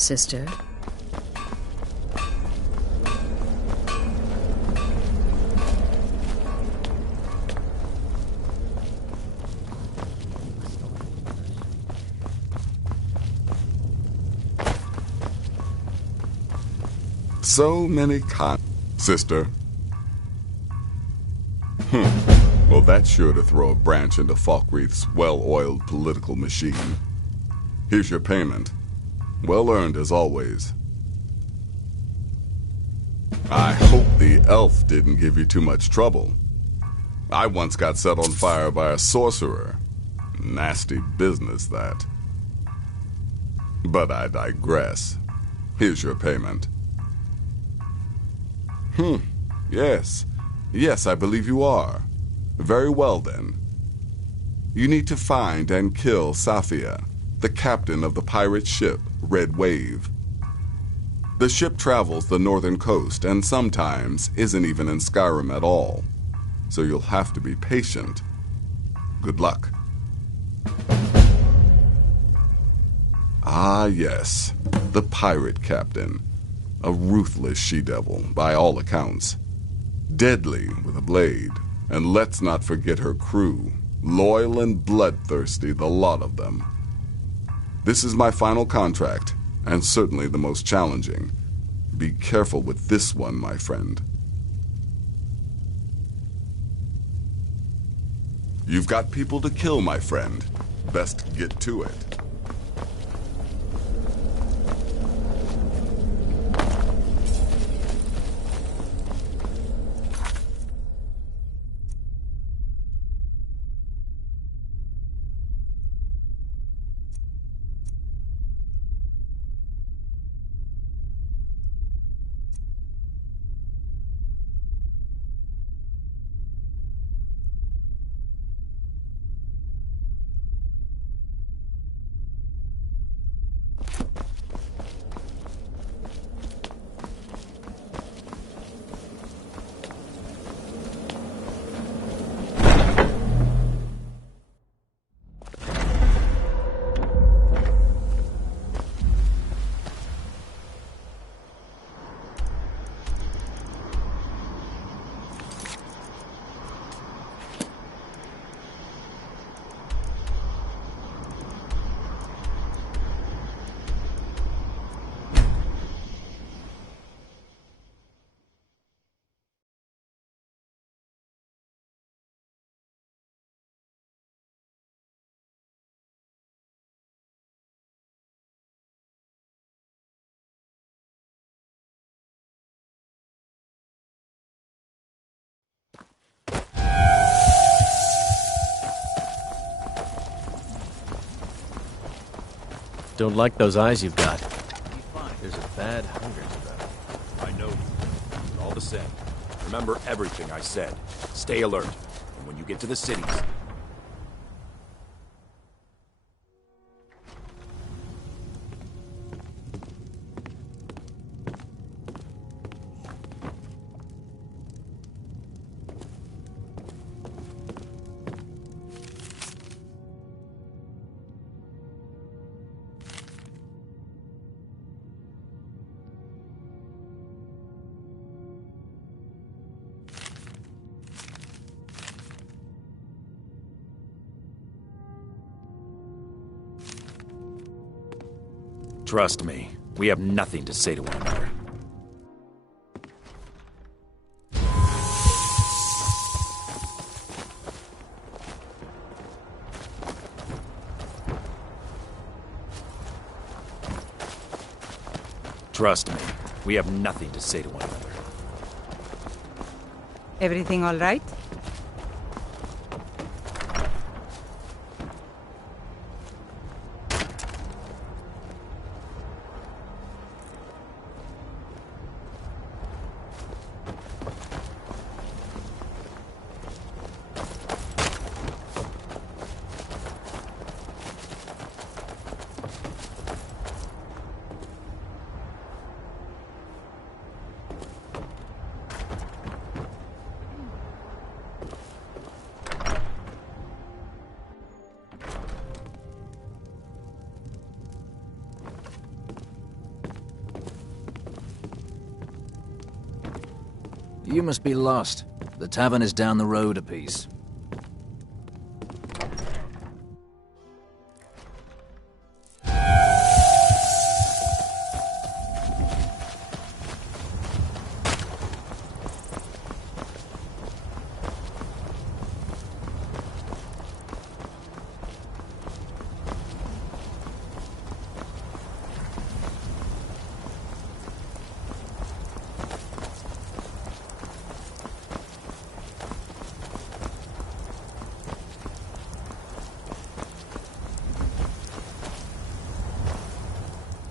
sister. So many sister. Well, that's sure to throw a branch into Falkreath's well-oiled political machine. Here's your payment. Well earned as always. I hope the elf didn't give you too much trouble. I once got set on fire by a sorcerer. Nasty business, that. But I digress. Here's your payment. Yes. Yes, I believe you are. Very well, then. You need to find and kill Safia, the captain of the pirate ship, Red Wave. The ship travels the northern coast and sometimes isn't even in Skyrim at all, so you'll have to be patient. Good luck. Ah, yes, the pirate captain. A ruthless she-devil, by all accounts. Deadly with a blade, and let's not forget her crew. Loyal and bloodthirsty, the lot of them. This is my final contract, and certainly the most challenging. Be careful with this one, my friend. You've got people to kill, my friend. Best get to it. Don't like those eyes you've got. There's a bad hunger about it. I know you, but all the same, remember everything I said. Stay alert, and when you get to the cities... Trust me, we have nothing to say to one another. Trust me, we have nothing to say to one another. Everything all right? You must be lost. The tavern is down the road a piece.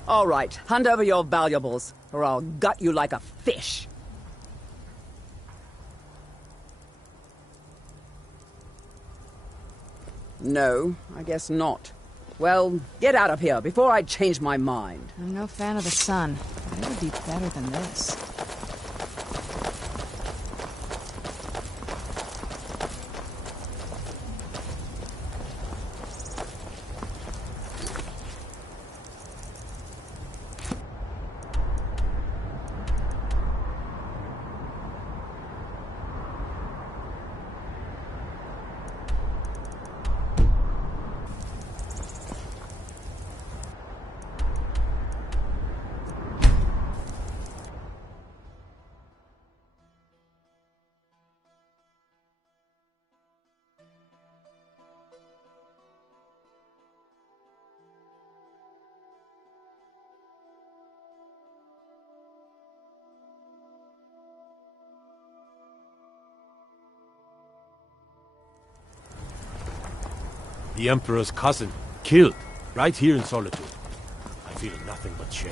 All right, hand over your valuables, or I'll gut you like a fish. No, I guess not. Well, get out of here before I change my mind. I'm no fan of the sun, but it would be better than this. The Emperor's cousin, killed, right here in Solitude. I feel nothing but shame.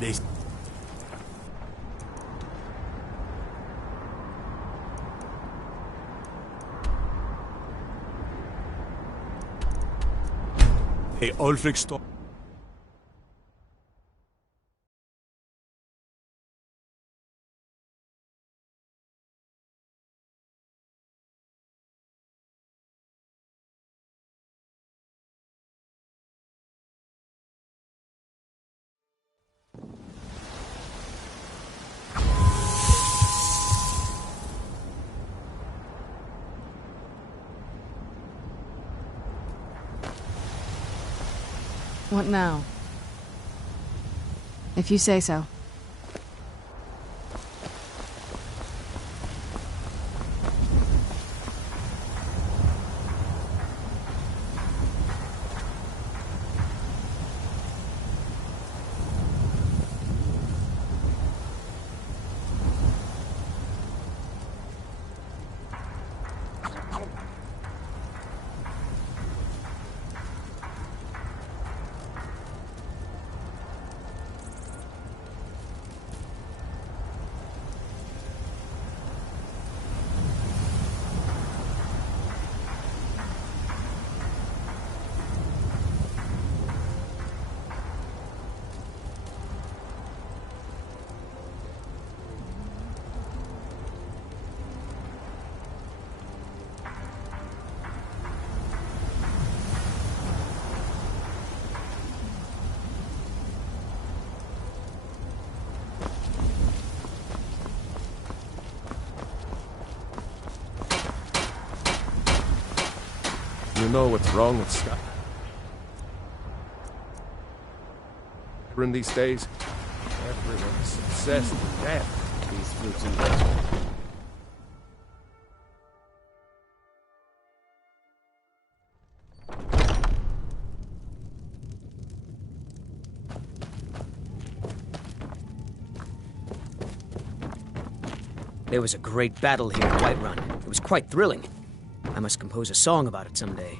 They... Hey, Ulfric stop. What now? If you say so. You know what's wrong with Skyrim these days? Everyone's obsessed with death. These fruits and vegetables. There was a great battle here at Whiterun. It was quite thrilling. I must compose a song about it someday.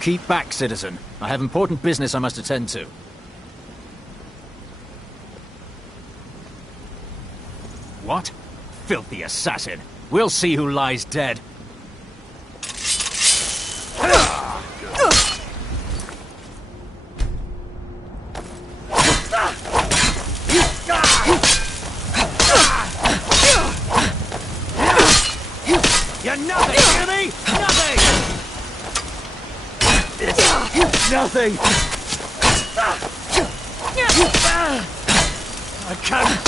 Keep back, citizen. I have important business I must attend to. What? Filthy assassin. We'll see who lies dead. nothing, hear me? Nothing! Nothing! I can't...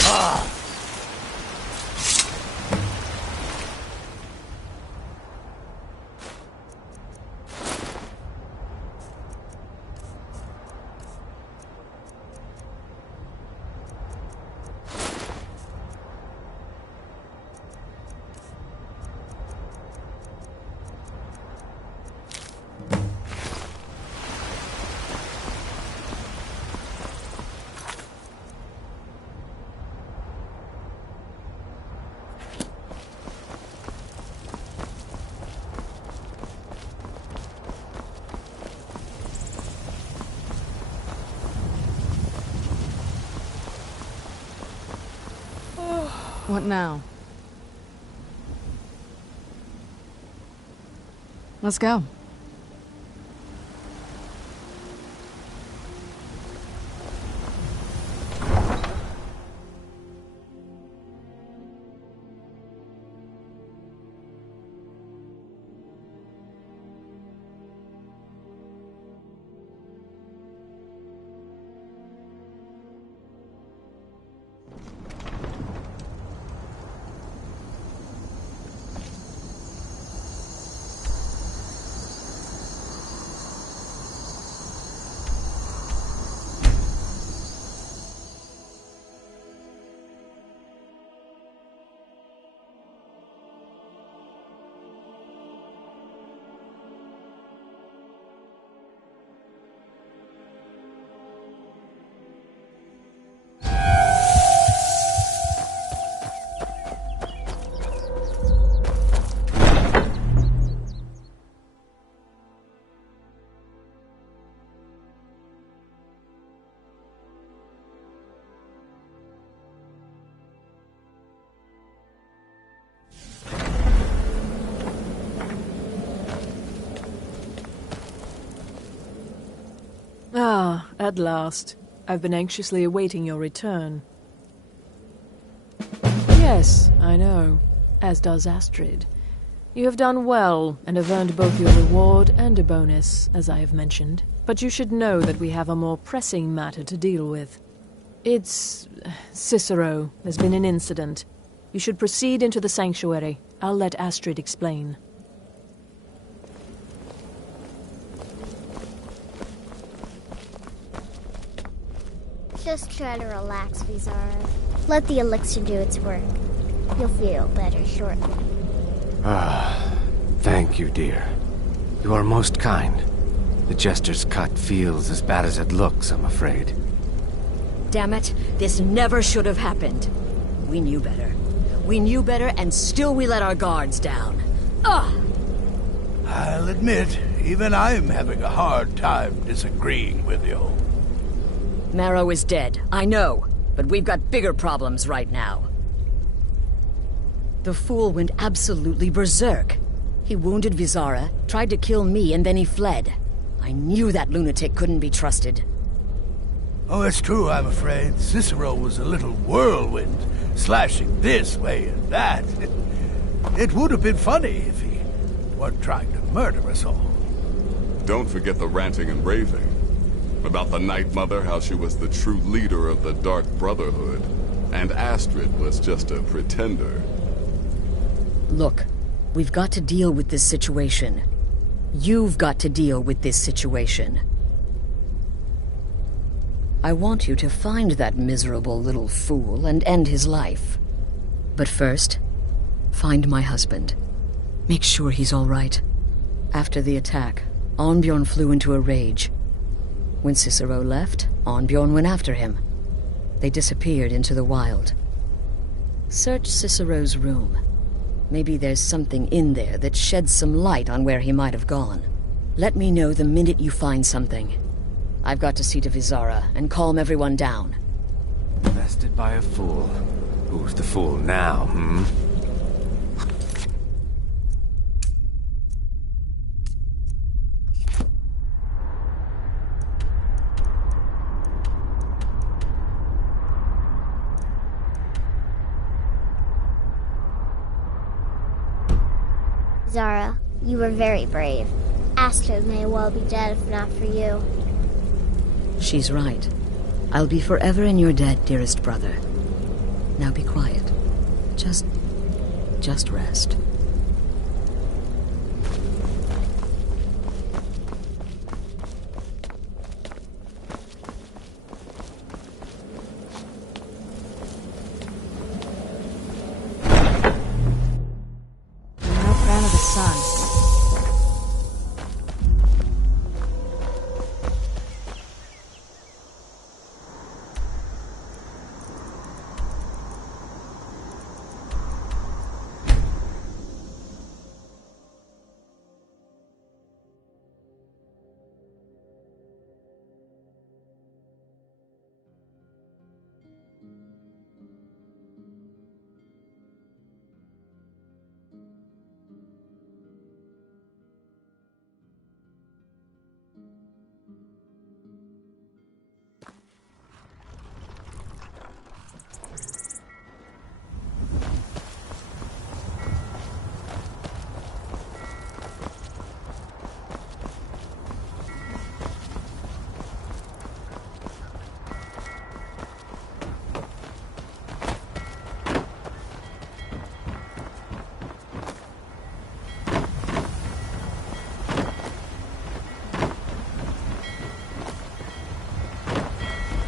What now? Let's go. Ah, at last. I've been anxiously awaiting your return. Yes, I know. As does Astrid. You have done well, and have earned both your reward and a bonus, as I have mentioned. But you should know that we have a more pressing matter to deal with. It's... Cicero. There's been an incident. You should proceed into the sanctuary. I'll let Astrid explain. Just try to relax, Vizara. Let the elixir do its work. You'll feel better shortly. Thank you, dear. You are most kind. The Jester's cut feels as bad as it looks, I'm afraid. Damn it, this never should have happened. We knew better. We knew better, and still we let our guards down. Ugh! I'll admit, even I'm having a hard time disagreeing with you. Marrow is dead, I know, but we've got bigger problems right now. The fool went absolutely berserk. He wounded Vizara, tried to kill me, and then he fled. I knew that lunatic couldn't be trusted. Oh, it's true, I'm afraid. Cicero was a little whirlwind, slashing this way and that. It would have been funny if he weren't trying to murder us all. Don't forget the ranting and raving. About the Night Mother, how she was the true leader of the Dark Brotherhood, and Astrid was just a pretender. Look, we've got to deal with this situation. You've got to deal with this situation. I want you to find that miserable little fool and end his life. But first, find my husband. Make sure he's all right. After the attack, Arnbjorn flew into a rage. When Cicero left, Arnbjorn went after him. They disappeared into the wild. Search Cicero's room. Maybe there's something in there that sheds some light on where he might have gone. Let me know the minute you find something. I've got to see to Vizara and calm everyone down. Bested by a fool. Who's the fool now, hmm? Zara, you were very brave. Astrid may well be dead if not for you. She's right. I'll be forever in your debt, dearest brother. Now be quiet. Just rest.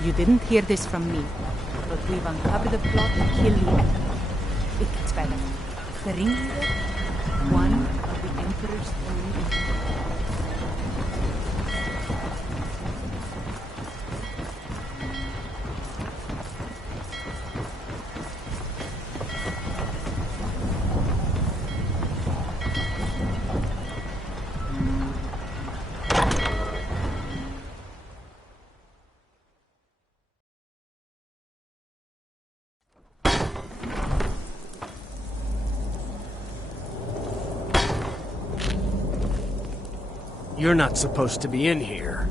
You didn't hear this from me, but we've uncovered the plot to kill the Emperor. It gets better. The ringleader, one of the Emperor's own people. You're not supposed to be in here.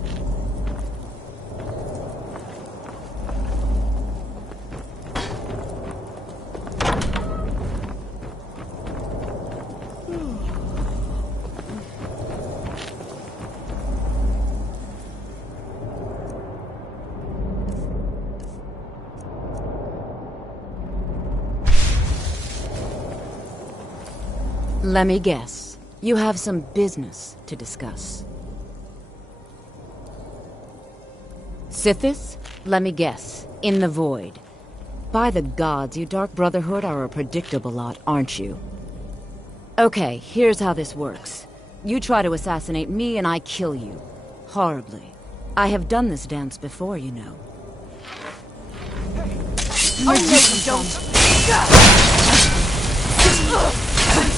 Let me guess. You have some business to discuss. Sithis? Let me guess. In the Void. By the gods, you Dark Brotherhood are a predictable lot, aren't you? Okay, here's how this works. You try to assassinate me and I kill you. Horribly. I have done this dance before, you know. Oh, no, you don't!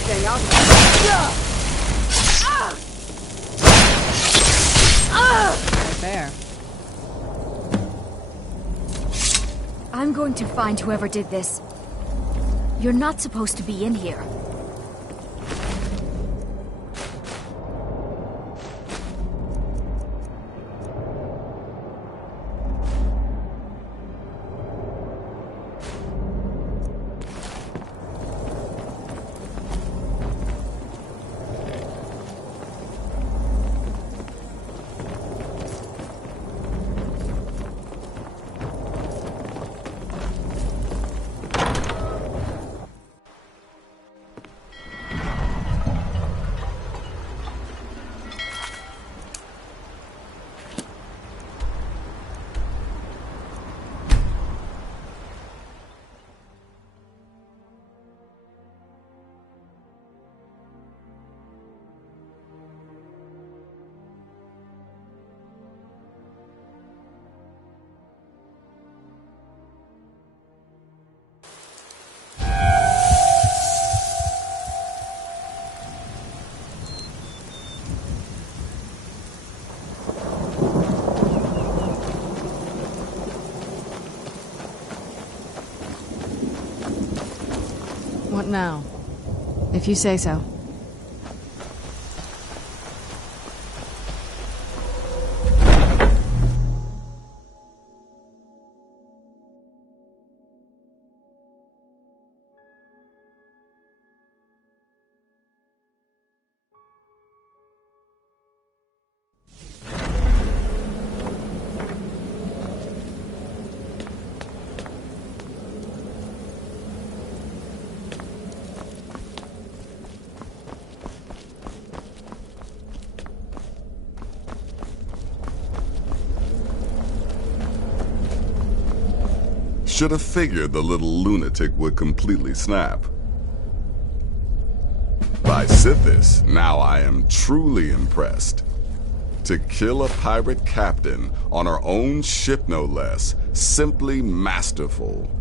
Stay out of it. There. I'm going to find whoever did this. You're not supposed to be in here. What now? If you say so. Should have figured the little lunatic would completely snap. By Sithis, now I am truly impressed. To kill a pirate captain on our own ship, no less, simply masterful.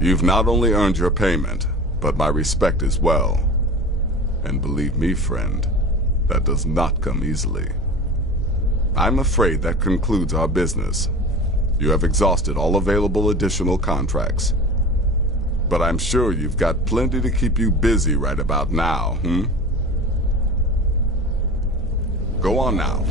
You've not only earned your payment, but my respect as well. And believe me, friend, that does not come easily. I'm afraid that concludes our business. You have exhausted all available additional contracts. But I'm sure you've got plenty to keep you busy right about now, Go on now.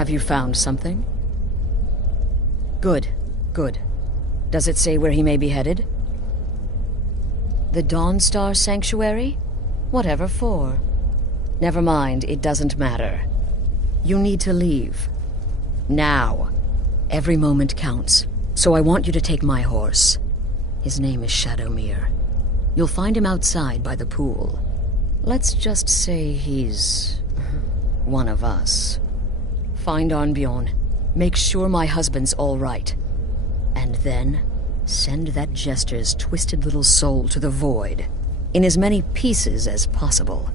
Have you found something? Good, good. Does it say where he may be headed? The Dawnstar Sanctuary? Whatever for. Never mind, it doesn't matter. You need to leave. Now. Every moment counts, so I want you to take my horse. His name is Shadowmere. You'll find him outside by the pool. Let's just say he's one of us. Find Arnbjorn. Make sure my husband's all right. And then send that jester's twisted little soul to the void, in as many pieces as possible.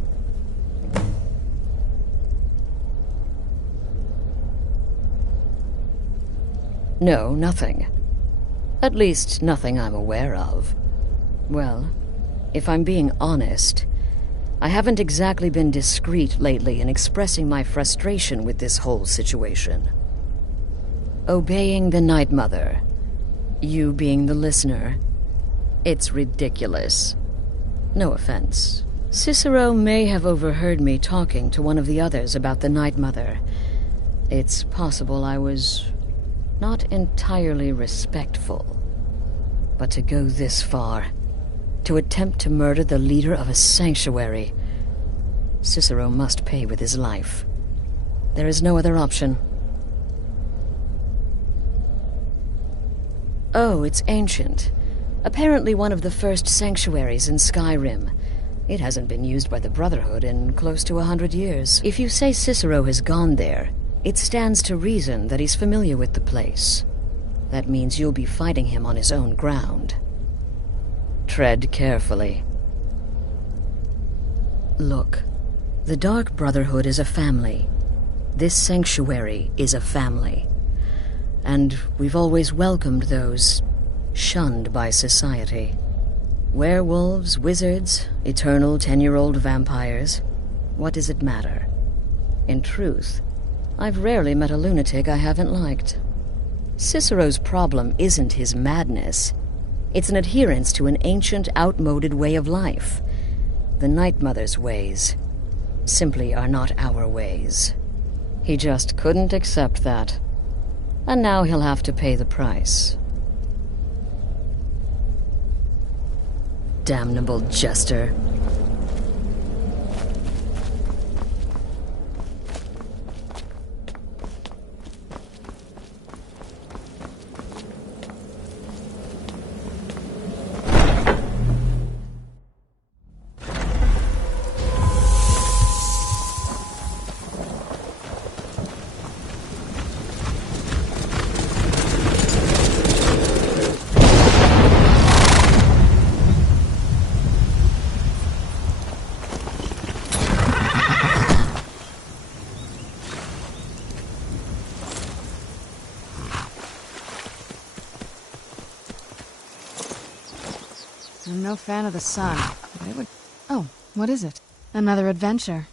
No, nothing. At least, nothing I'm aware of. Well, if I'm being honest, I haven't exactly been discreet lately in expressing my frustration with this whole situation. Obeying the Night Mother, you being the listener, it's ridiculous. No offense. Cicero may have overheard me talking to one of the others about the Night Mother. It's possible I was not entirely respectful. But to go this far, to attempt to murder the leader of a sanctuary, Cicero must pay with his life. There is no other option. Oh, it's ancient. Apparently one of the first sanctuaries in Skyrim. It hasn't been used by the Brotherhood in close to 100 years. If you say Cicero has gone there, it stands to reason that he's familiar with the place. That means you'll be fighting him on his own ground. Tread carefully. Look, the Dark Brotherhood is a family. This sanctuary is a family. And we've always welcomed those shunned by society. Werewolves, wizards, eternal 10-year-old vampires. What does it matter? In truth, I've rarely met a lunatic I haven't liked. Cicero's problem isn't his madness. It's an adherence to an ancient, outmoded way of life. The Night Mother's ways simply are not our ways. He just couldn't accept that. And now he'll have to pay the price. Damnable jester. I'm no fan of the sun, but it would... Oh, what is it? Another adventure.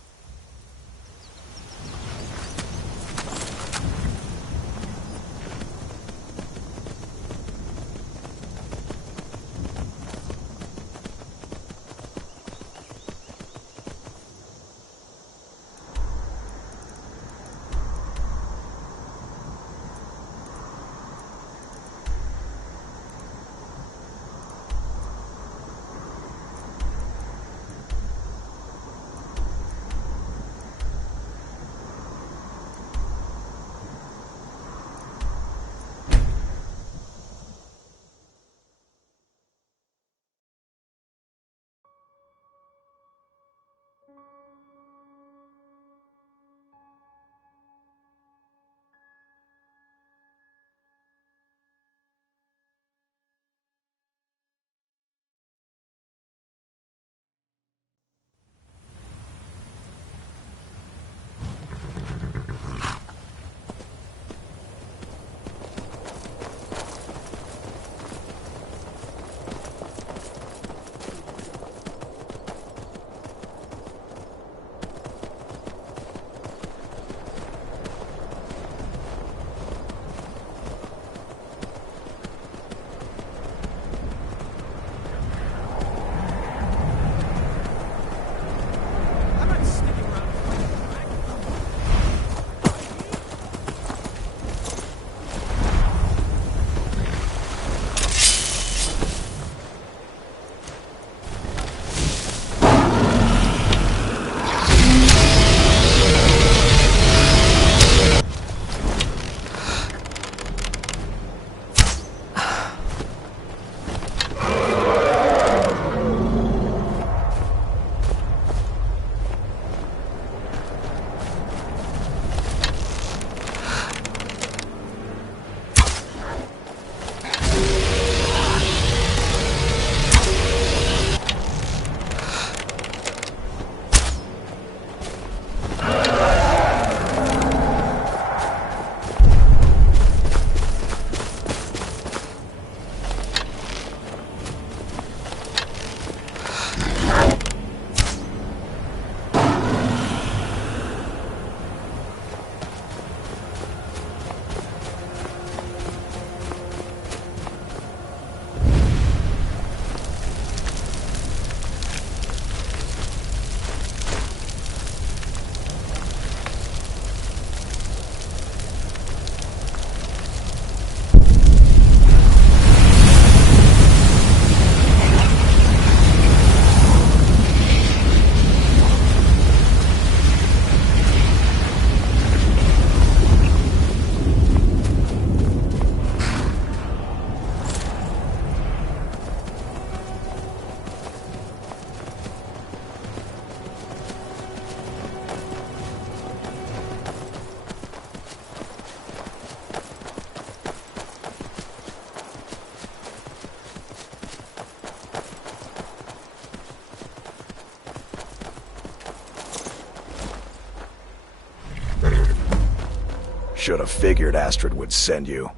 Should have figured Astrid would send you.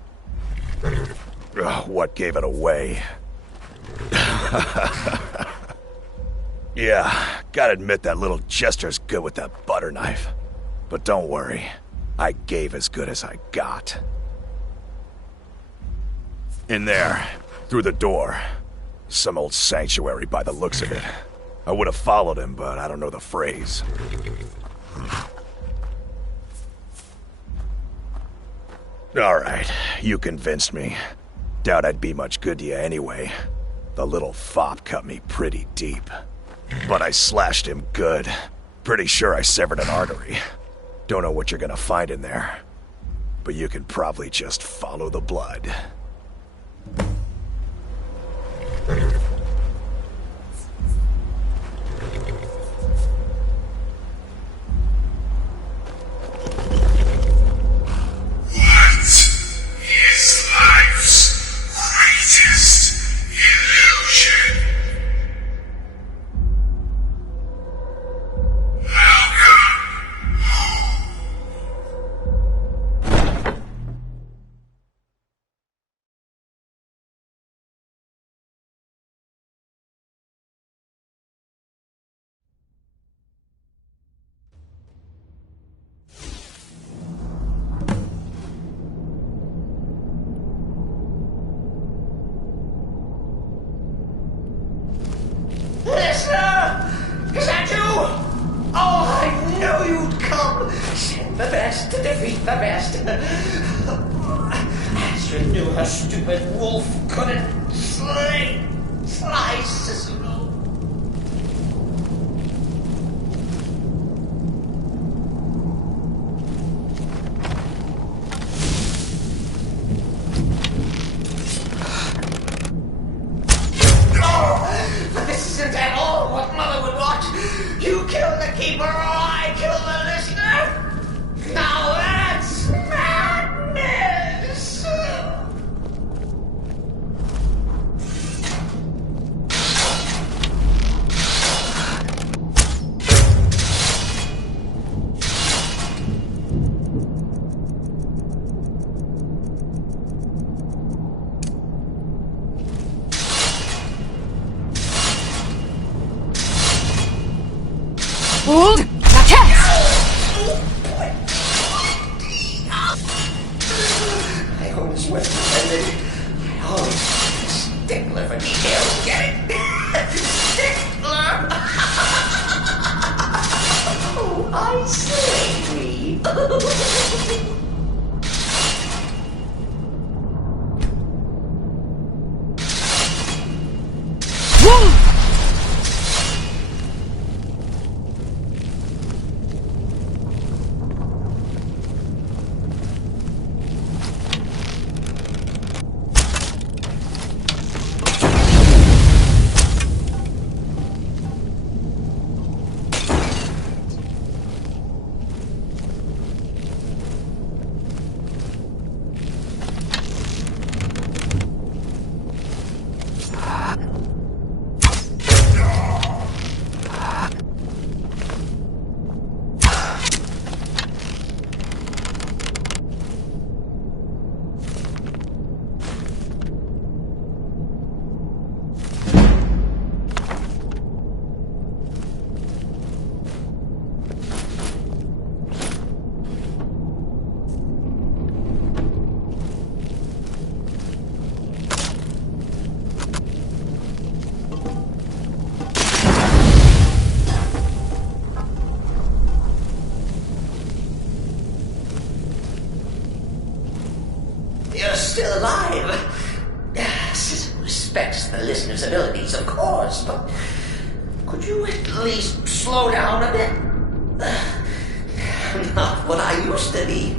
Ugh, what gave it away? Yeah, gotta admit that little Jester's good with that butter knife. But don't worry, I gave as good as I got. In there, through the door. Some old sanctuary by the looks of it. I would have followed him, but I don't know the phrase. Alright, you convinced me. Doubt I'd be much good to you anyway. The little fop cut me pretty deep. But I slashed him good. Pretty sure I severed an artery. Don't know what you're gonna find in there. But you can probably just follow the blood. Is life's greatest illusion? Welcome home. Listener! Is that you? Oh, I knew you'd come! Send the best to defeat the best. Astrid knew her stupid wolf couldn't slice Cicero. But this isn't at all what Mother would want. You kill the keeper or I kill the listener. Now that's madness. Hold the test! I always was offended. I always was a stickler for details. Get it? Stickler! Oh, I slay me. You're still alive. Cicero respects the listener's abilities, of course, but could you at least slow down a bit? Not what I used to be.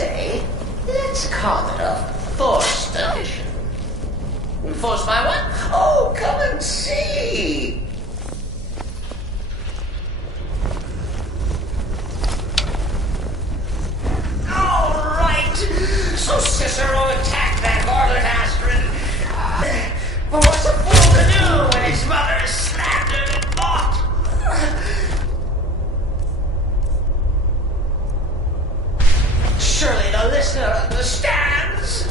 say, let's call it a forced addition. Forced by what? Oh, come and see. All right. So Cicero attacked that varlet Astrid. But what's a fool to do when his mother is slandered and mocked? Surely the listener understands.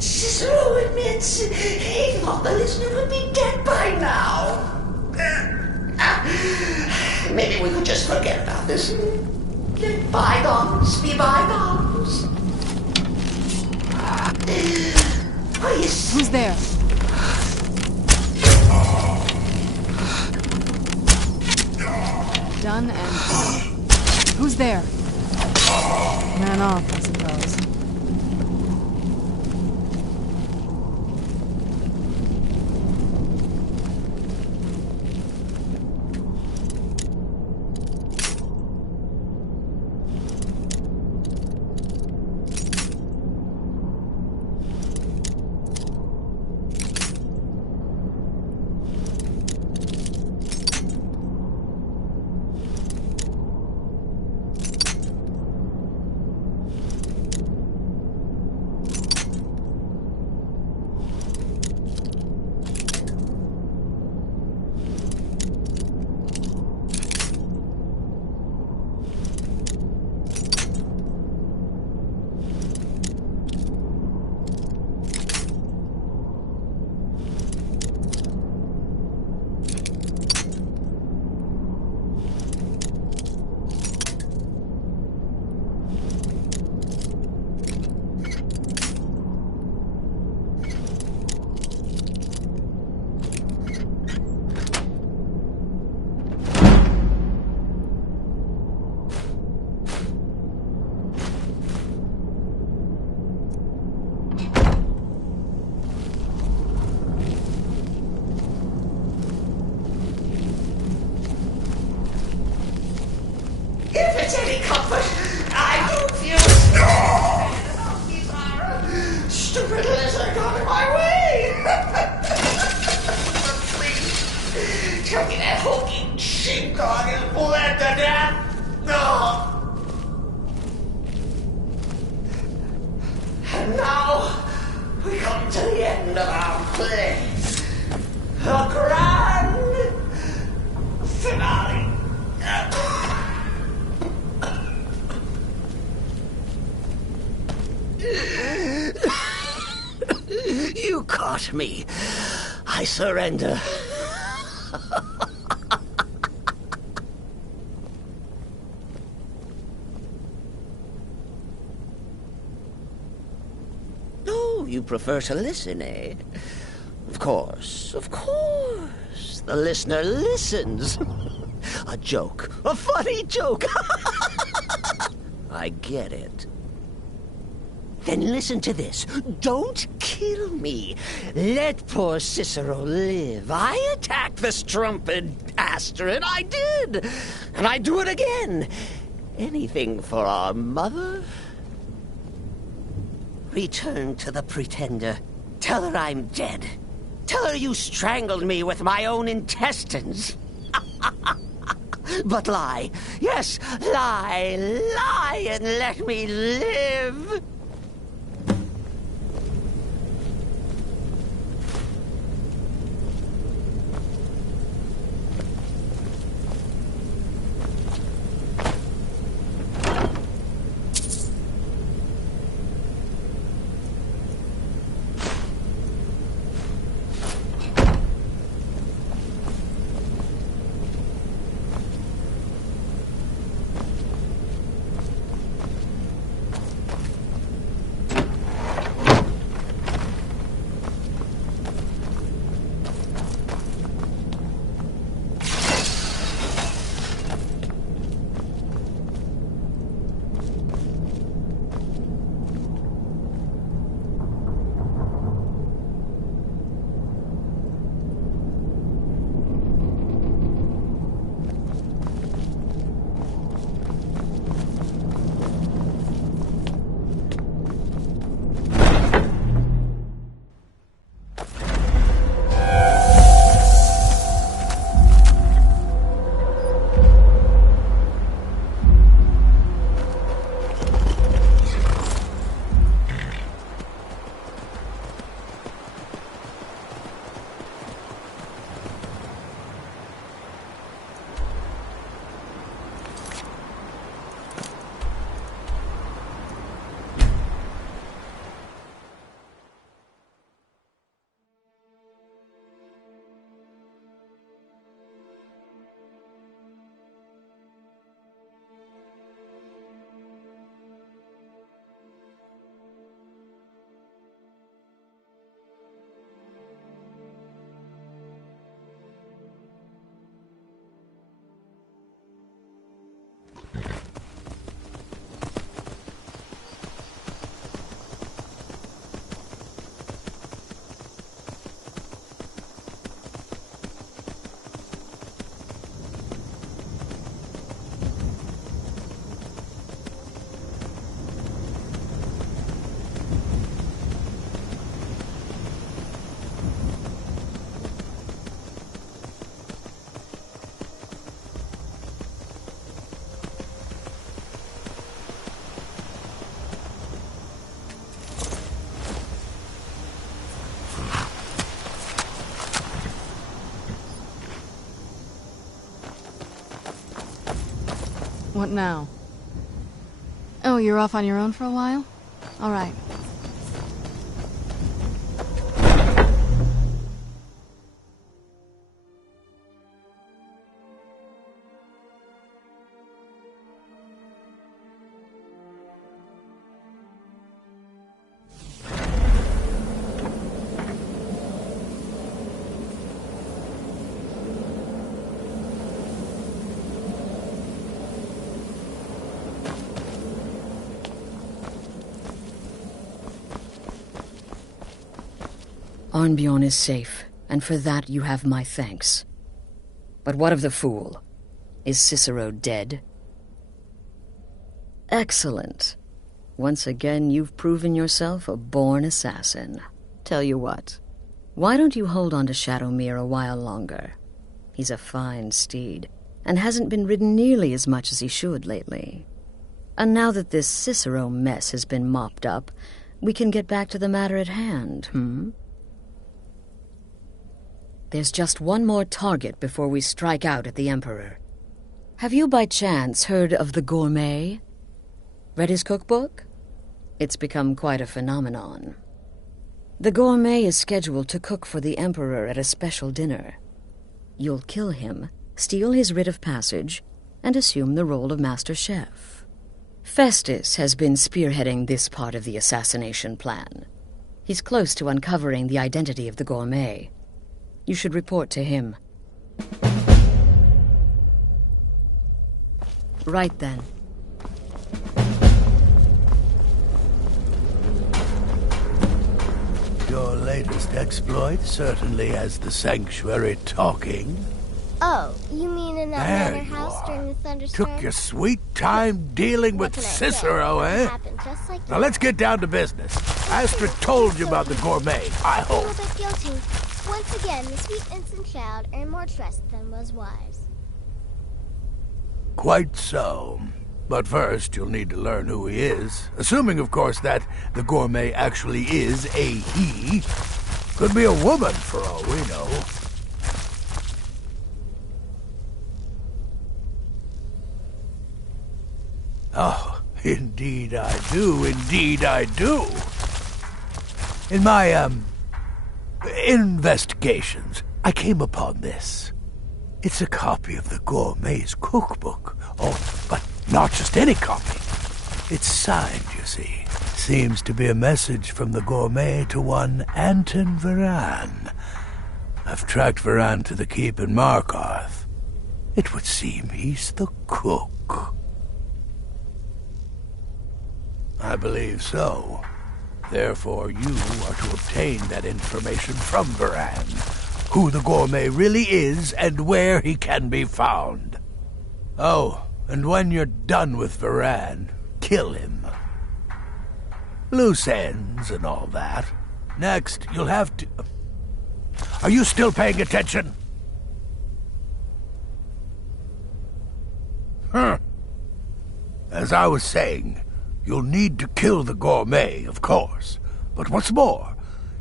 Cicero admits he thought the listener would be dead by now. Maybe we could just forget about this and let bygones be bygones. Who's there? Done and done. Who's there? Ran off, I suppose. If it's any comfort, I do feel stupid lizard got in my way. Please, tell me that hulking sheepdog is bled to death. No. And now we come to the end of our play. The grand finale. You caught me. I surrender. Oh, you prefer to listen, eh? Of course, of course. The listener listens. A joke. A funny joke. I get it. Then listen to this. Don't kill me. Let poor Cicero live. I attacked the strumpet Astrid. I did. And I'd do it again. Anything for our mother? Return to the Pretender. Tell her I'm dead. Tell her you strangled me with my own intestines. But lie. Yes, lie. Lie and let me live. What now? Oh, you're off on your own for a while? All right. Arnbjorn is safe, and for that you have my thanks. But what of the fool? Is Cicero dead? Excellent. Once again, you've proven yourself a born assassin. Tell you what, why don't you hold on to Shadowmere a while longer? He's a fine steed, and hasn't been ridden nearly as much as he should lately. And now that this Cicero mess has been mopped up, we can get back to the matter at hand, There's just one more target before we strike out at the Emperor. Have you by chance heard of the Gourmet? Read his cookbook? It's become quite a phenomenon. The Gourmet is scheduled to cook for the Emperor at a special dinner. You'll kill him, steal his writ of passage, and assume the role of Master Chef. Festus has been spearheading this part of the assassination plan. He's close to uncovering the identity of the Gourmet. You should report to him. Right then. Your latest exploit certainly has the sanctuary talking. Oh, you mean in that There manor you house are. during the thunderstorm? Took your sweet time dealing with What can I Cicero, say? It eh? happened just like Now that. let's get down to business. Astra told you about the gourmet, I A hope. little bit guilty. Once again, the sweet innocent child earned more trust than was wise. Quite so. But first, you'll need to learn who he is. Assuming, of course, that the gourmet actually is a he. Could be a woman, for all we know. Oh, indeed I do. Indeed I do. In my, investigations, I came upon this. It's a copy of the gourmet's cookbook. Oh, but not just any copy. It's signed, you see. Seems to be a message from the gourmet to one Anton Varan. I've tracked Varan to the keep in Markarth. It would seem he's the cook. I believe so. Therefore, you are to obtain that information from Varan. Who the gourmet really is and where he can be found. Oh, and when you're done with Varan, kill him. Loose ends and all that. Next, you'll have to... Are you still paying attention? As I was saying, you'll need to kill the gourmet, of course. But what's more,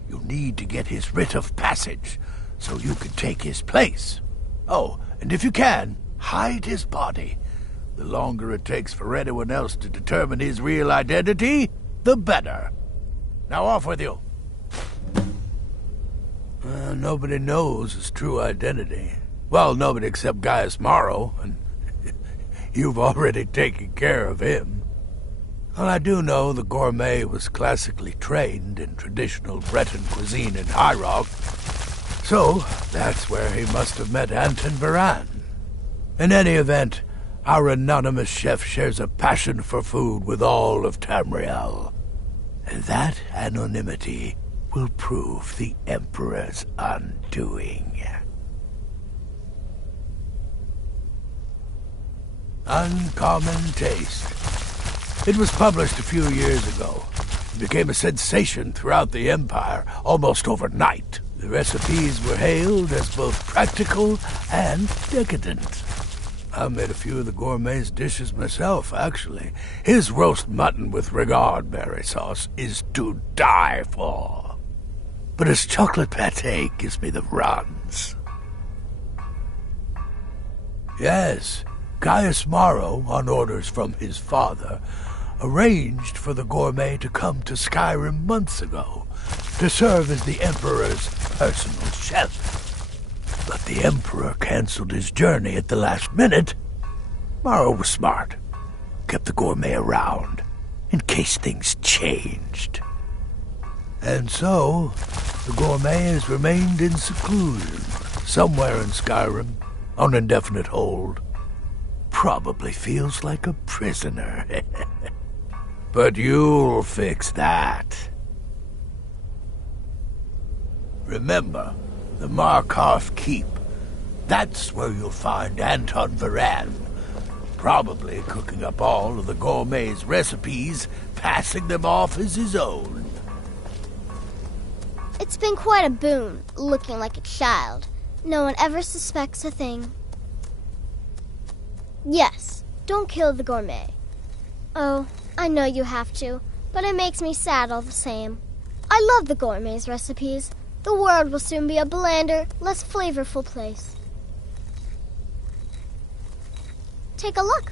you'll need to get his writ of passage so you can take his place. Oh, and if you can, hide his body. The longer it takes for anyone else to determine his real identity, the better. Now off with you. Nobody knows his true identity. Well, nobody except Gaius Morrow, and you've already taken care of him. Well, I do know the gourmet was classically trained in traditional Breton cuisine in High Rock, so that's where he must have met Anton Varan. In any event, our anonymous chef shares a passion for food with all of Tamriel. And that anonymity will prove the Emperor's undoing. Uncommon Taste. It was published a few years ago. It became a sensation throughout the Empire almost overnight. The recipes were hailed as both practical and decadent. I made a few of the gourmet's dishes myself, actually. His roast mutton with regard berry sauce is to die for. But his chocolate pate gives me the runs. Yes, Gaius Morrow, on orders from his father, arranged for the gourmet to come to Skyrim months ago to serve as the Emperor's personal chef. But the Emperor canceled his journey at the last minute. Morrow was smart. Kept the gourmet around, in case things changed. And so, the gourmet has remained in seclusion, somewhere in Skyrim, on indefinite hold. Probably feels like a prisoner. But you'll fix that. Remember, the Markarth Keep. That's where you'll find Anton Varan, probably cooking up all of the gourmet's recipes, passing them off as his own. It's been quite a boon, looking like a child. No one ever suspects a thing. Yes, don't kill the gourmet. Oh, I know you have to, but it makes me sad all the same. I love the gourmet's recipes. The world will soon be a blander, less flavorful place. Take a look.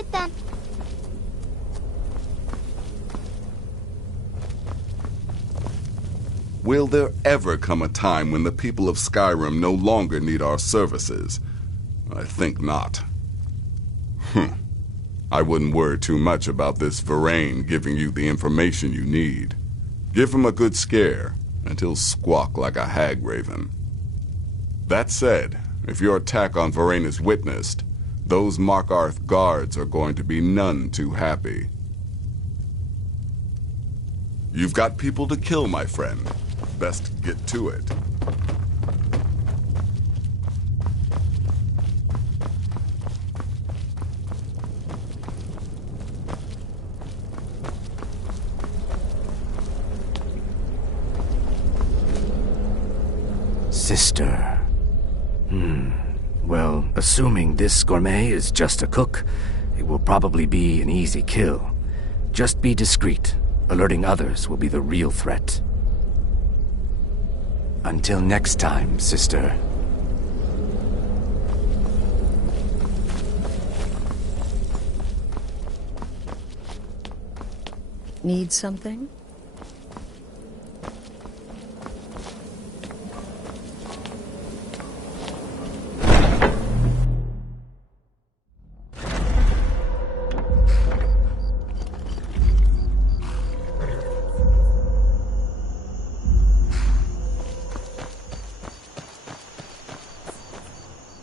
right then. Will there ever come a time when the people of Skyrim no longer need our services? I think not. I wouldn't worry too much about this Varain giving you the information you need. Give him a good scare, and he'll squawk like a hag raven. That said, if your attack on Varain is witnessed, those Markarth guards are going to be none too happy. You've got people to kill, my friend. Best get to it. Sister. Well, assuming this gourmet is just a cook, it will probably be an easy kill. Just be discreet. Alerting others will be the real threat. Until next time, sister. Need something?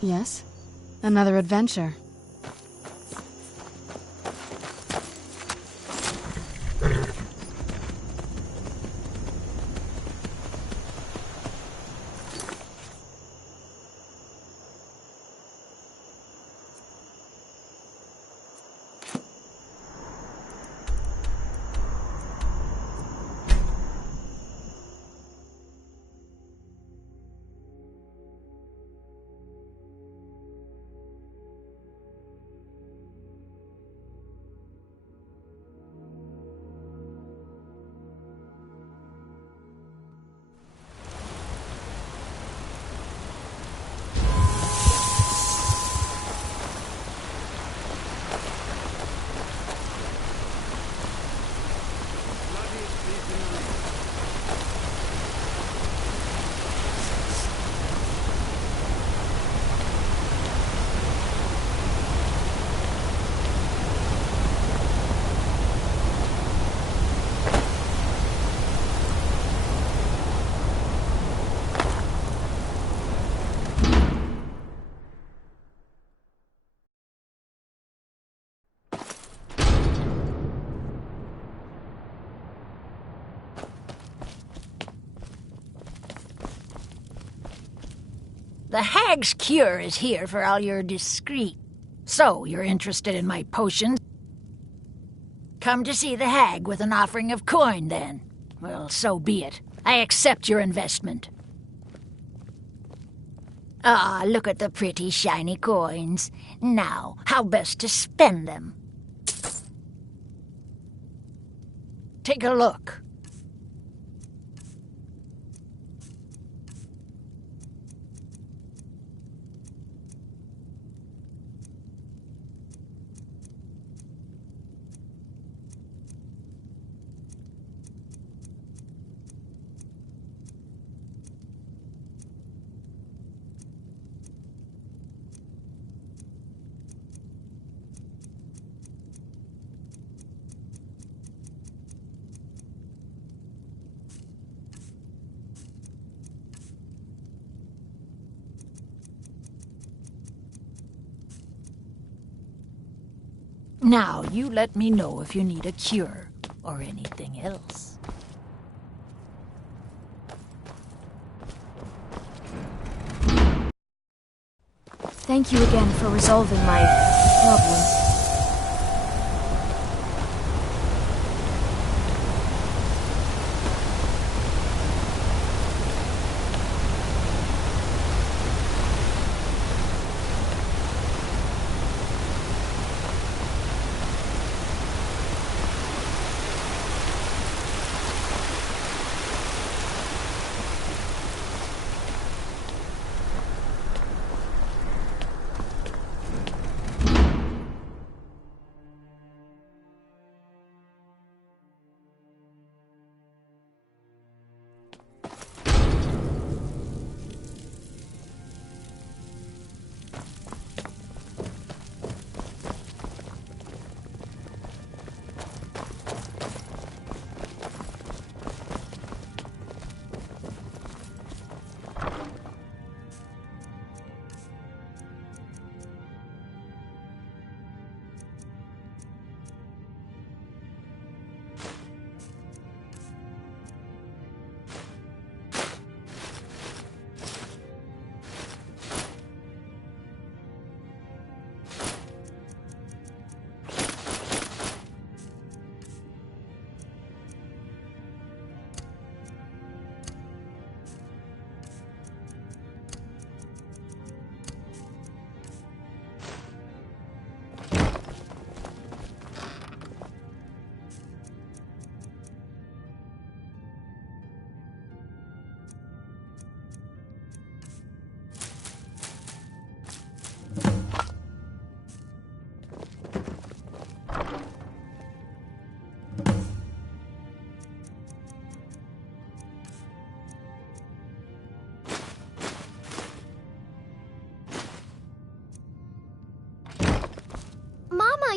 Yes? Another adventure. The Hag's Cure is here for all your discreet. So, you're interested in my potions? Come to see the Hag with an offering of coin, then. Well, so be it. I accept your investment. Ah, look at the pretty shiny coins. Now, how best to spend them? Take a look. Now, you let me know if you need a cure or anything else. Thank you again for resolving my problem.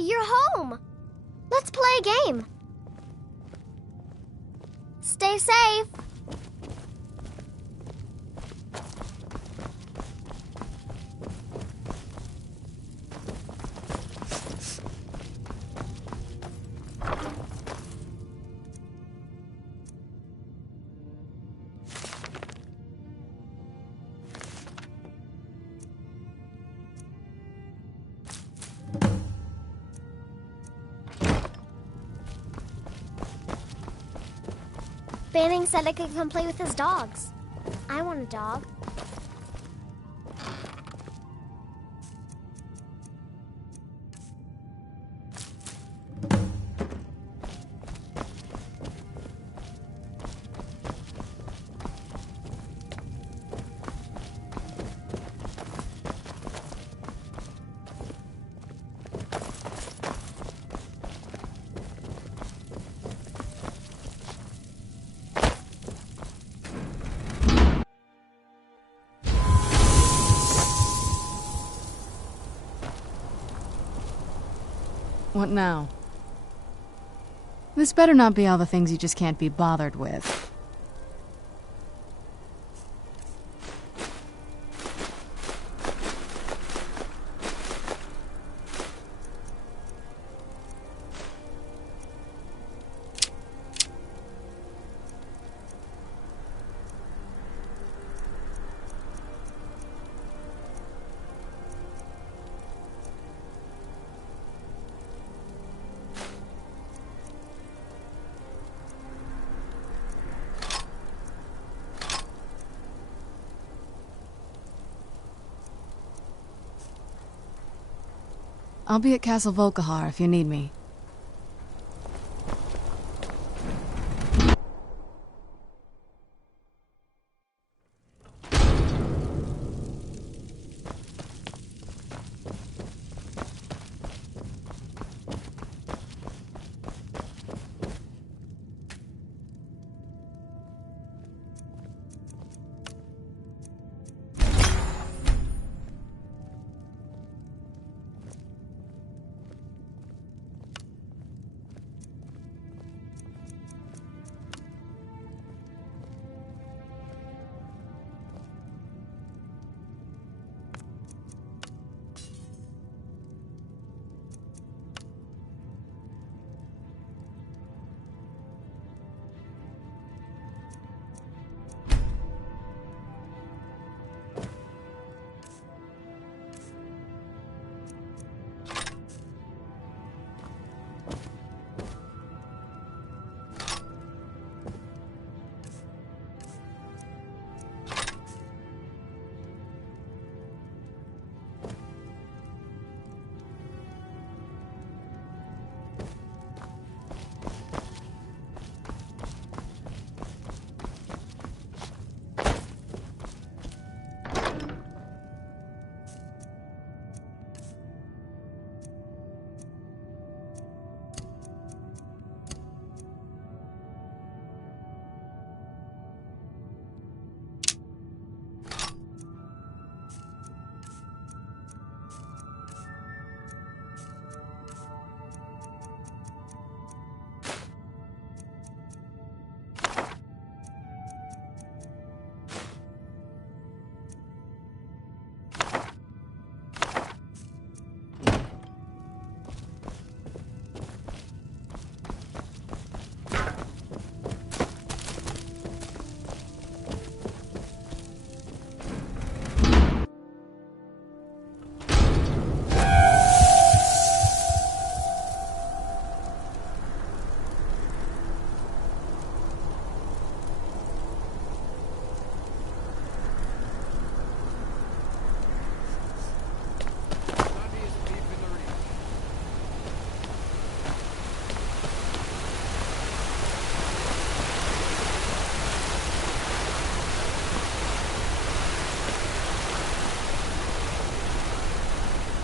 you're home. Let's play a game. Stay safe. Banning said I could come play with his dogs. I want a dog. What now? This better not be all the things you just can't be bothered with. I'll be at Castle Volkihar if you need me.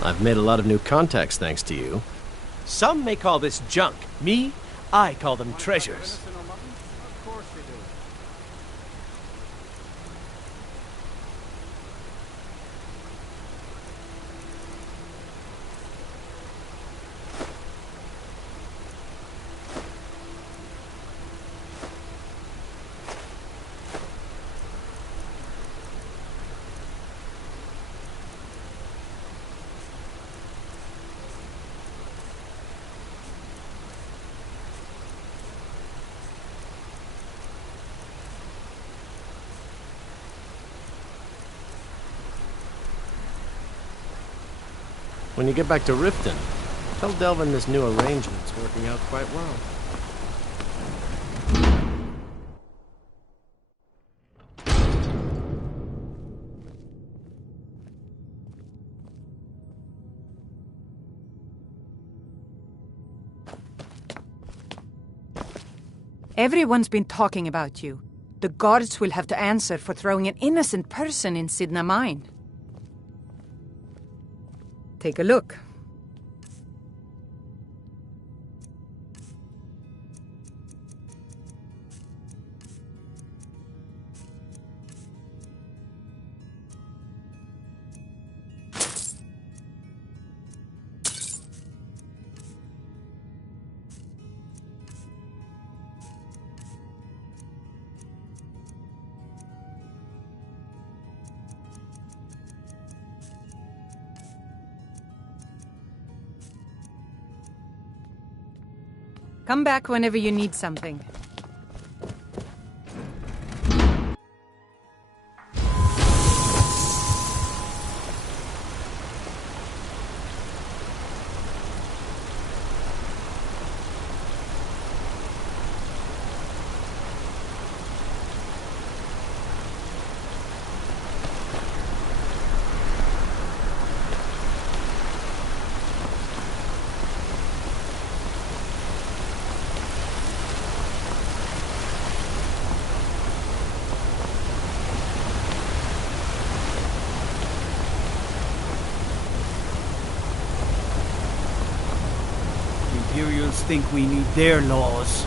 I've made a lot of new contacts thanks to you. Some may call this junk. Me, I call them treasures. When you get back to Riften, tell Delvin this new arrangement's working out quite well. Everyone's been talking about you. The guards will have to answer for throwing an innocent person in Sidna Mine. Take a look. Come back whenever you need something. Imperials think we need their laws.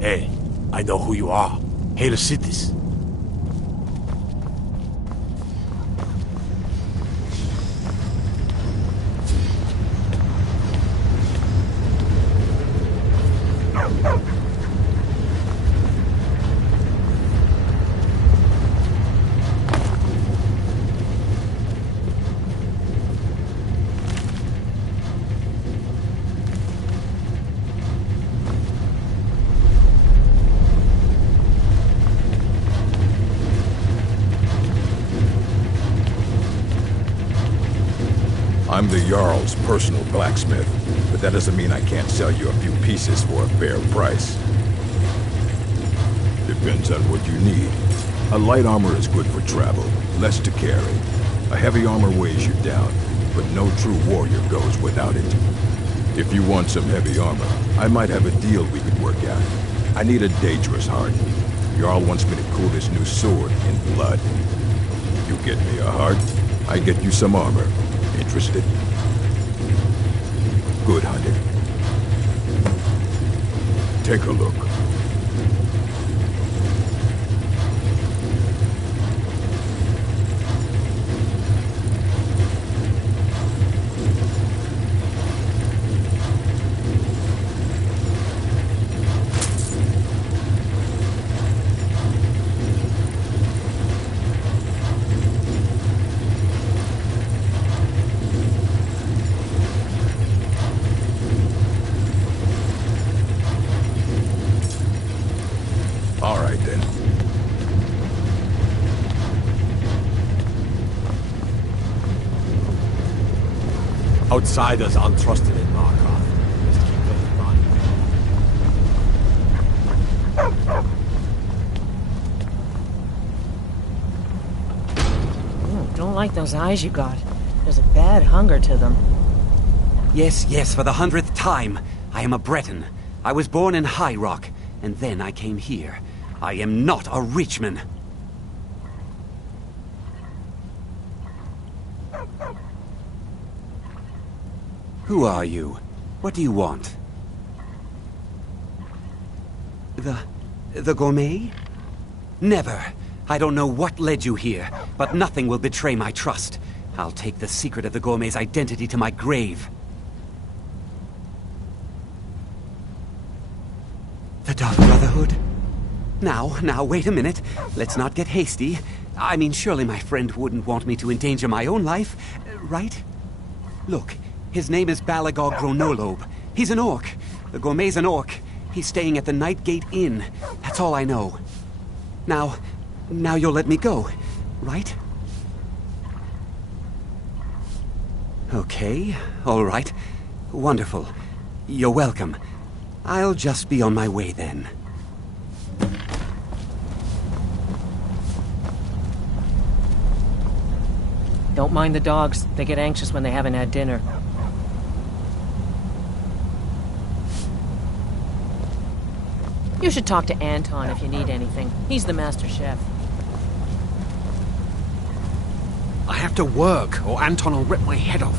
Hey, I know who you are. Hail Cities. I'm the Jarl's personal blacksmith, but that doesn't mean I can't sell you a few pieces for a fair price. Depends on what you need. A light armor is good for travel, less to carry. A heavy armor weighs you down, but no true warrior goes without it. If you want some heavy armor, I might have a deal we could work out. I need a dangerous heart. Jarl wants me to cool this new sword in blood. You get me a heart, I get you some armor. Interested? Good hunting. Take a look. Outsiders aren't trusted in Markarth. Just keep that in mind. Don't like those eyes you got. There's a bad hunger to them. Yes, yes, for the 100th time. I am a Breton. I was born in High Rock, and then I came here. I am not a Richman. Who are you? What do you want? The gourmet? Never. I don't know what led you here, but nothing will betray my trust. I'll take the secret of the gourmet's identity to my grave. The Dark Brotherhood? Now, wait a minute. Let's not get hasty. I mean, surely my friend wouldn't want me to endanger my own life, right? Look, his name is Balagog Gronolobe. He's an orc. The gourmet's an orc. He's staying at the Nightgate Inn. That's all I know. Now you'll let me go, right? Okay, all right. Wonderful. You're welcome. I'll just be on my way then. Don't mind the dogs. They get anxious when they haven't had dinner. You should talk to Anton if you need anything. He's the master chef. I have to work, or Anton will rip my head off.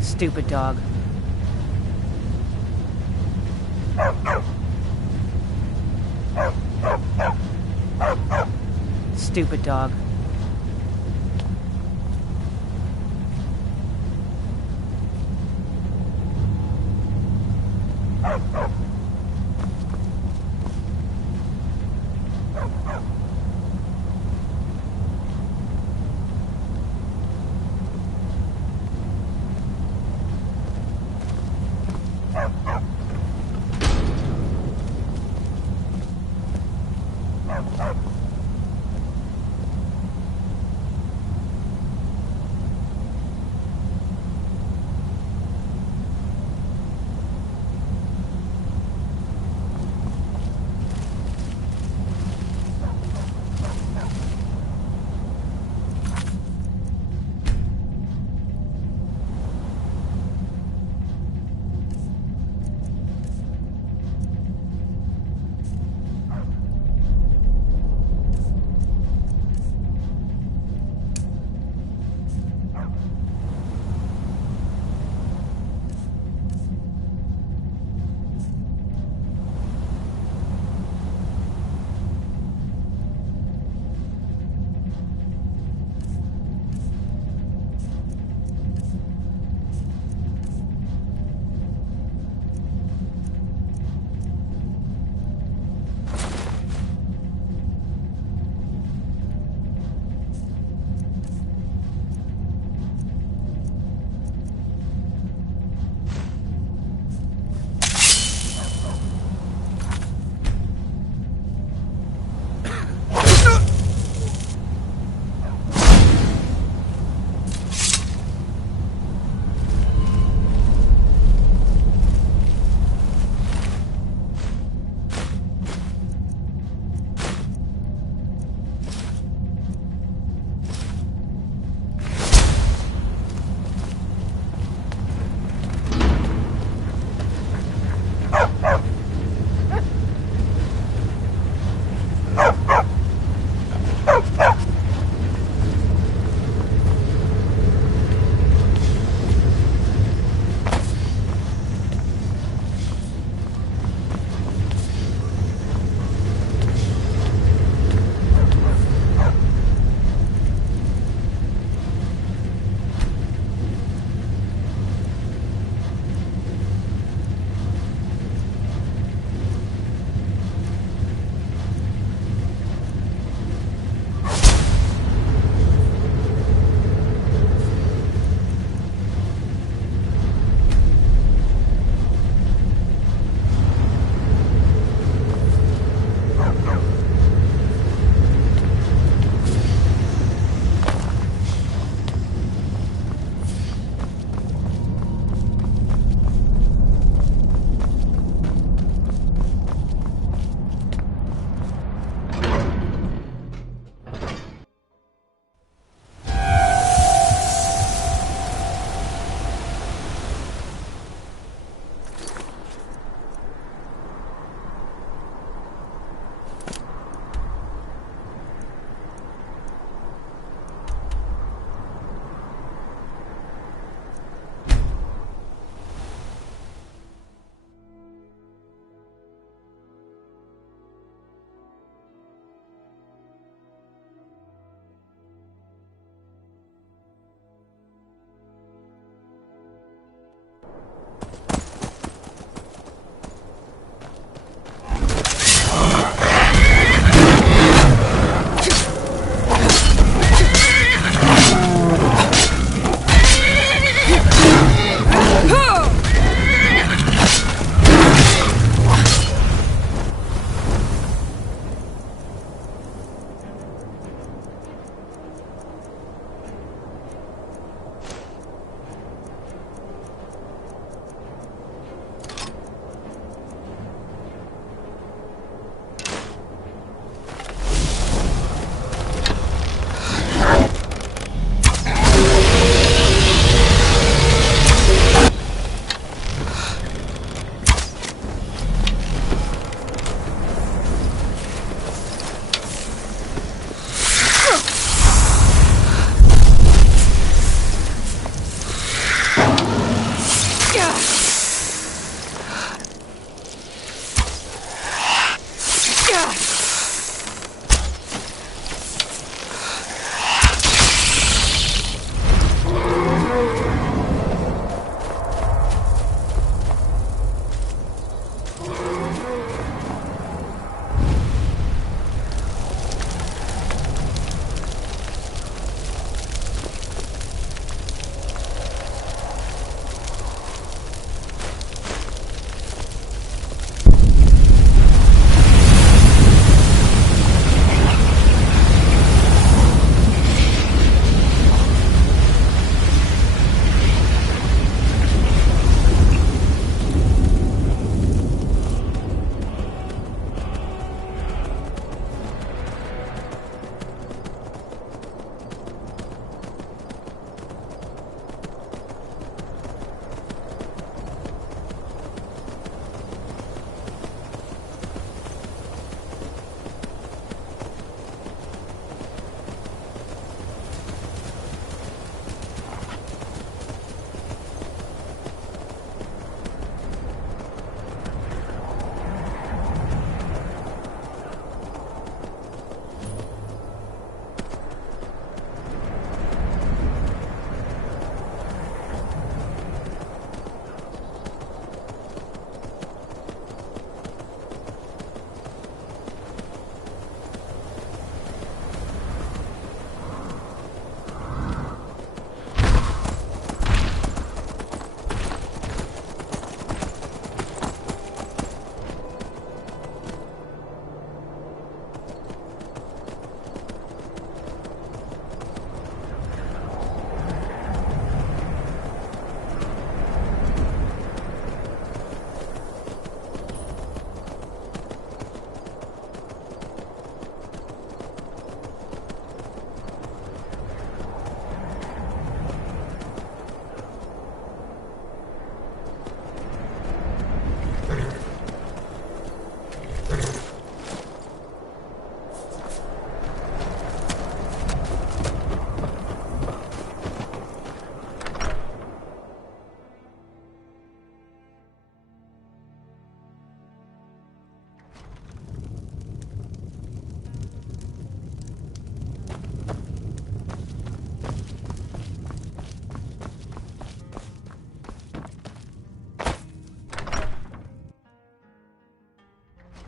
Stupid dog. Stupid dog.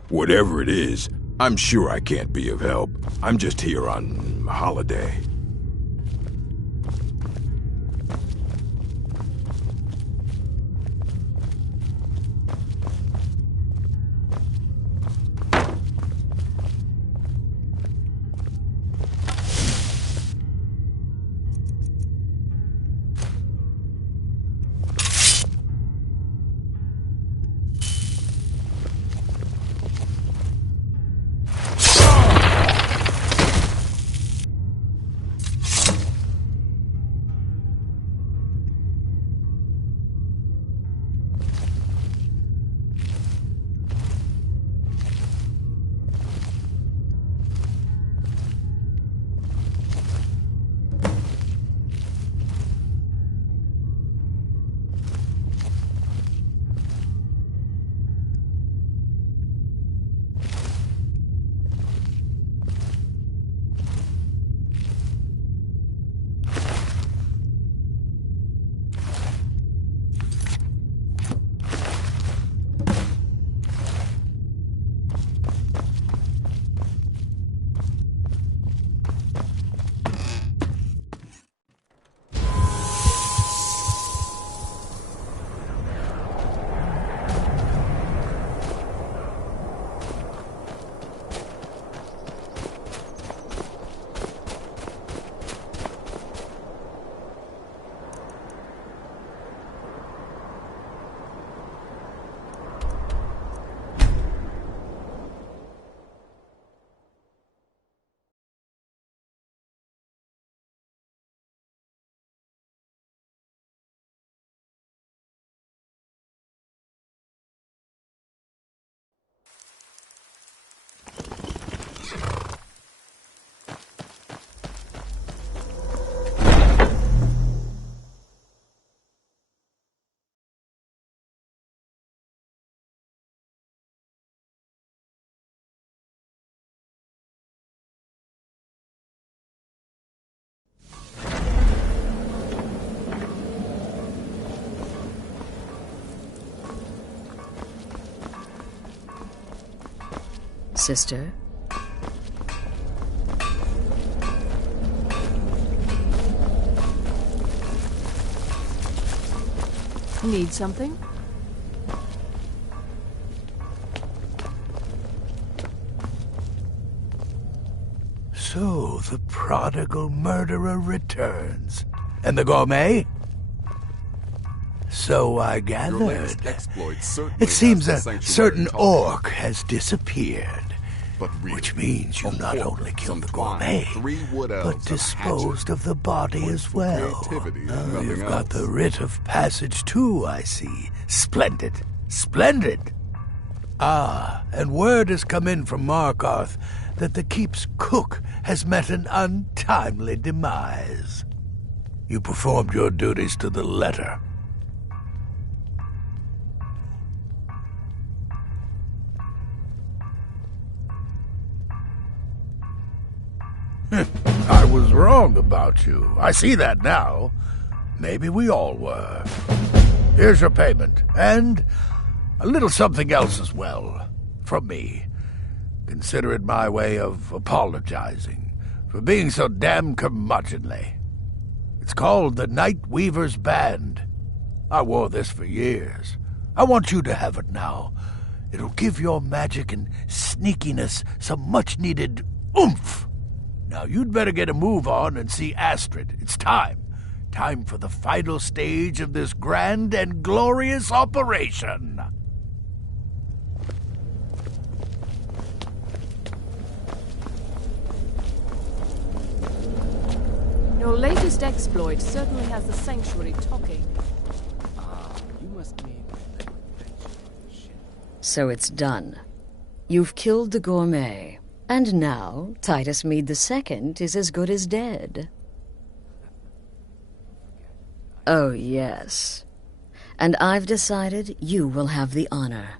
Whatever it is, I'm sure I can't be of help. I'm just here on holiday. Sister? Need something? So, the prodigal murderer returns. And the gourmet? So I gathered. It seems a certain orc has disappeared. Which means you not only killed the gourmet, but disposed of the body as well. Now you've got the writ of passage too, I see. Splendid. Splendid! Ah, and word has come in from Markarth that the keep's cook has met an untimely demise. You performed your duties to the letter. I was wrong about you. I see that now. Maybe we all were. Here's your payment, and a little something else as well, from me. Consider it my way of apologizing for being so damn curmudgeonly. It's called the Night Weaver's Band. I wore this for years. I want you to have it now. It'll give your magic and sneakiness some much-needed oomph. Now, you'd better get a move on and see Astrid. It's time. Time for the final stage of this grand and glorious operation. Your latest exploit certainly has the sanctuary talking. You must mean... So it's done. You've killed the gourmet. And now, Titus Mead II is as good as dead. Oh, yes. And I've decided you will have the honor.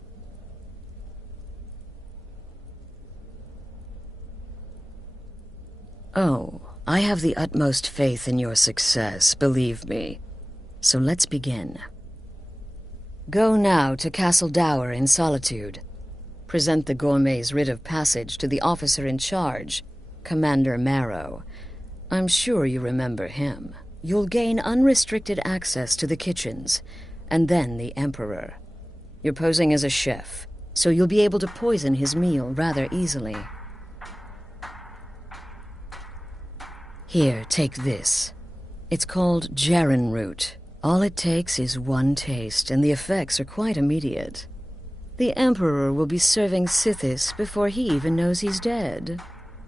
Oh, I have the utmost faith in your success, believe me. So let's begin. Go now to Castle Dower in Solitude. Present the gourmet's writ of passage to the officer in charge, Commander Marrow. I'm sure you remember him. You'll gain unrestricted access to the kitchens, and then the Emperor. You're posing as a chef, so you'll be able to poison his meal rather easily. Here, take this. It's called Jarren root. All it takes is one taste, and the effects are quite immediate. The Emperor will be serving Sithis before he even knows he's dead.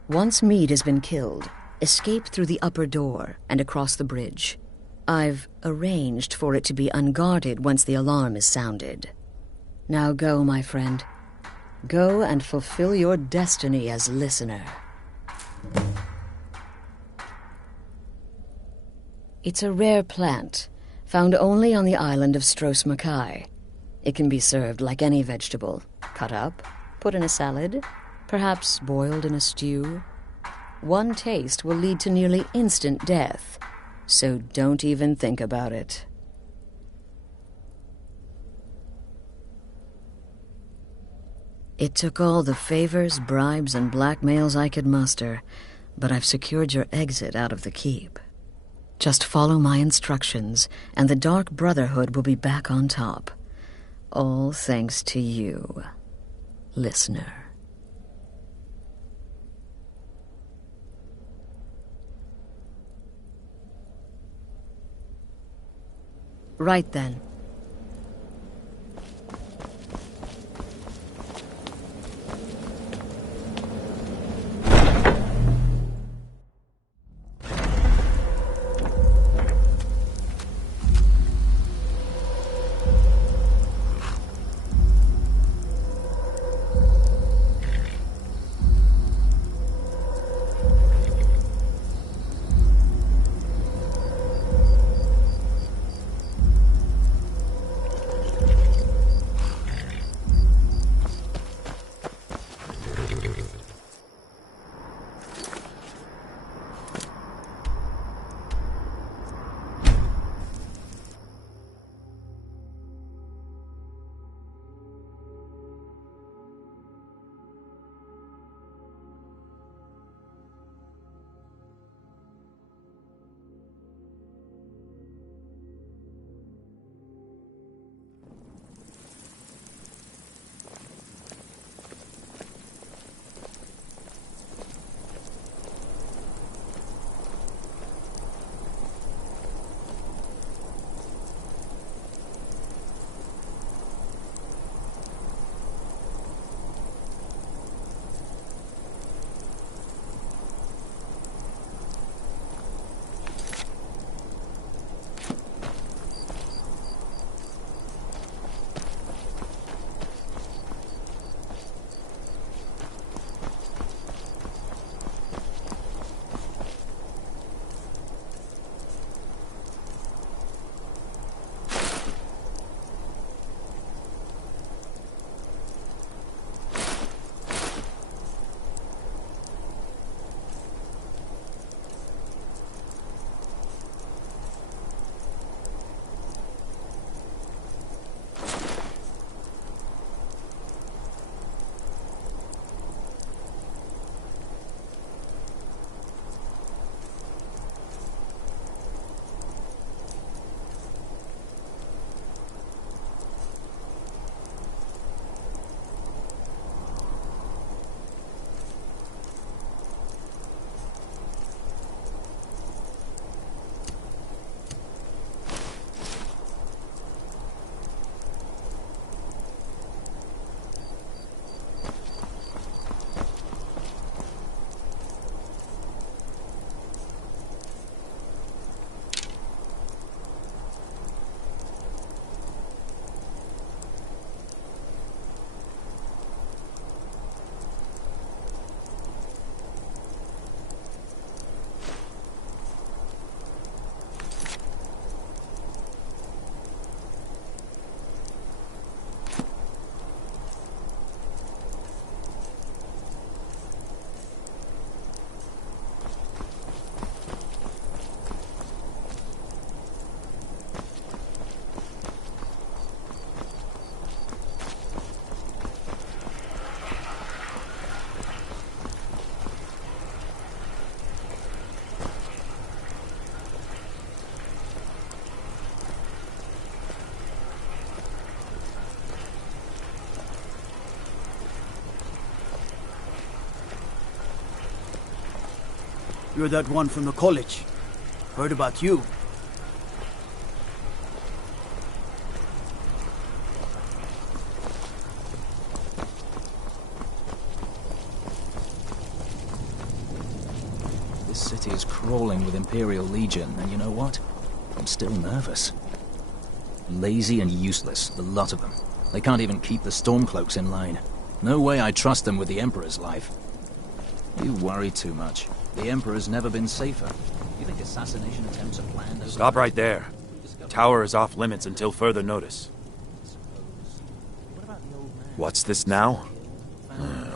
Once Mead has been killed, escape through the upper door and across the bridge. I've arranged for it to be unguarded once the alarm is sounded. Now go, my friend. Go and fulfill your destiny as listener. It's a rare plant, found only on the island of Stros Makai. It can be served like any vegetable, cut up, put in a salad, perhaps boiled in a stew. One taste will lead to nearly instant death, so don't even think about it. It took all the favors, bribes, and blackmails I could muster, but I've secured your exit out of the keep. Just follow my instructions, and the Dark Brotherhood will be back on top. All thanks to you, listener. Right then. You're that one from the college. Heard about you. This city is crawling with Imperial Legion, and you know what? I'm still nervous. Lazy and useless, the lot of them. They can't even keep the Stormcloaks in line. No way I trust them with the Emperor's life. You worry too much. The Emperor's never been safer. You think assassination attempts are planned? Stop right there. The tower is off limits until further notice. What's this now?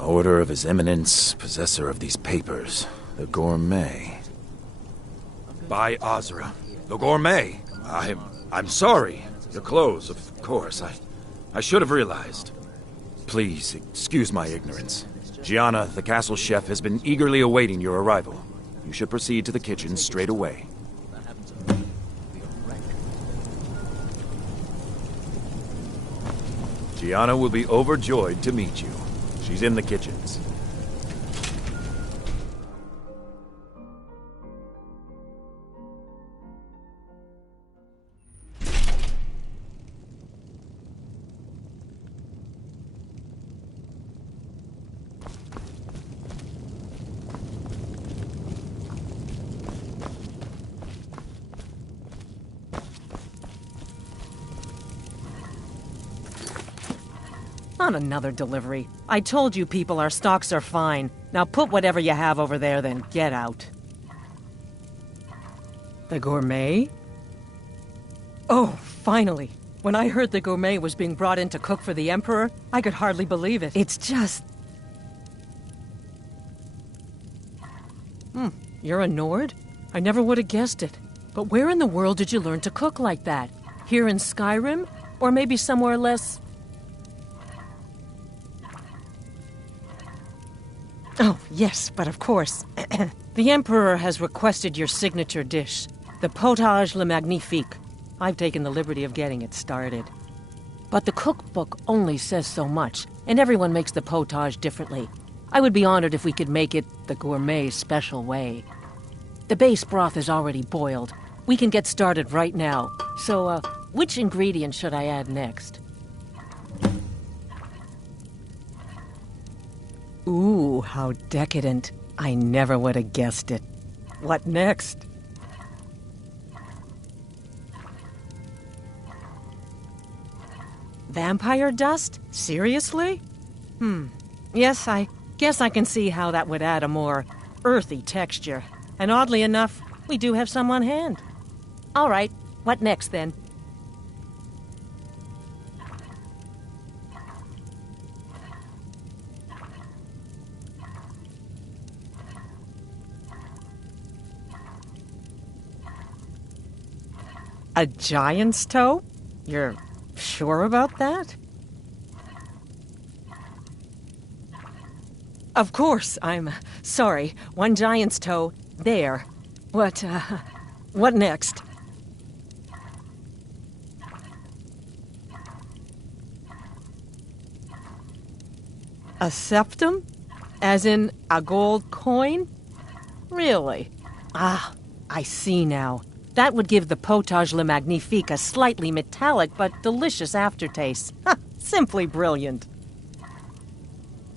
Order of His Eminence, possessor of these papers. The Gourmet. By Azra. The Gourmet. I'm sorry. The clothes, of course. I should have realized. Please, excuse my ignorance. Gianna, the castle chef, has been eagerly awaiting your arrival. You should proceed to the kitchen straight away. Gianna will be overjoyed to meet you. She's in the kitchens. Not another delivery. I told you people our stocks are fine. Now put whatever you have over there, then get out. The Gourmet? Oh, finally. When I heard the Gourmet was being brought in to cook for the Emperor, I could hardly believe it. It's just... You're a Nord? I never would have guessed it. But where in the world did you learn to cook like that? Here in Skyrim? Or maybe somewhere less... Oh, yes, but of course. The Emperor has requested your signature dish, the potage le magnifique. I've taken the liberty of getting it started. But the cookbook only says so much, and everyone makes the potage differently. I would be honored if we could make it the Gourmet special way. The base broth is already boiled. We can get started right now. So, which ingredient should I add next? Ooh, how decadent. I never would have guessed it. What next? Vampire dust? Seriously? Yes, I guess I can see how that would add a more earthy texture. And oddly enough, we do have some on hand. All right, what next then? A giant's toe? You're sure about that? Of course, I'm sorry. One giant's toe, there. What next? A septum? As in a gold coin? Really? Ah, I see now. That would give the potage le magnifique a slightly metallic but delicious aftertaste. Simply brilliant.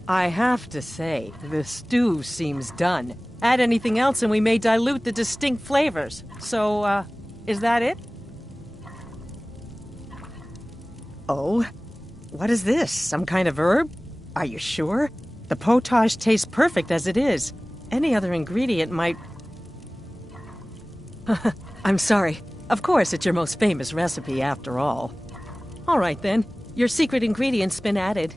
I have to say, the stew seems done. Add anything else and we may dilute the distinct flavors. So, is that it? Oh, what is this? Some kind of herb? Are you sure? The potage tastes perfect as it is. Any other ingredient might... I'm sorry. Of course, it's your most famous recipe, after all. All right, then. Your secret ingredient's been added.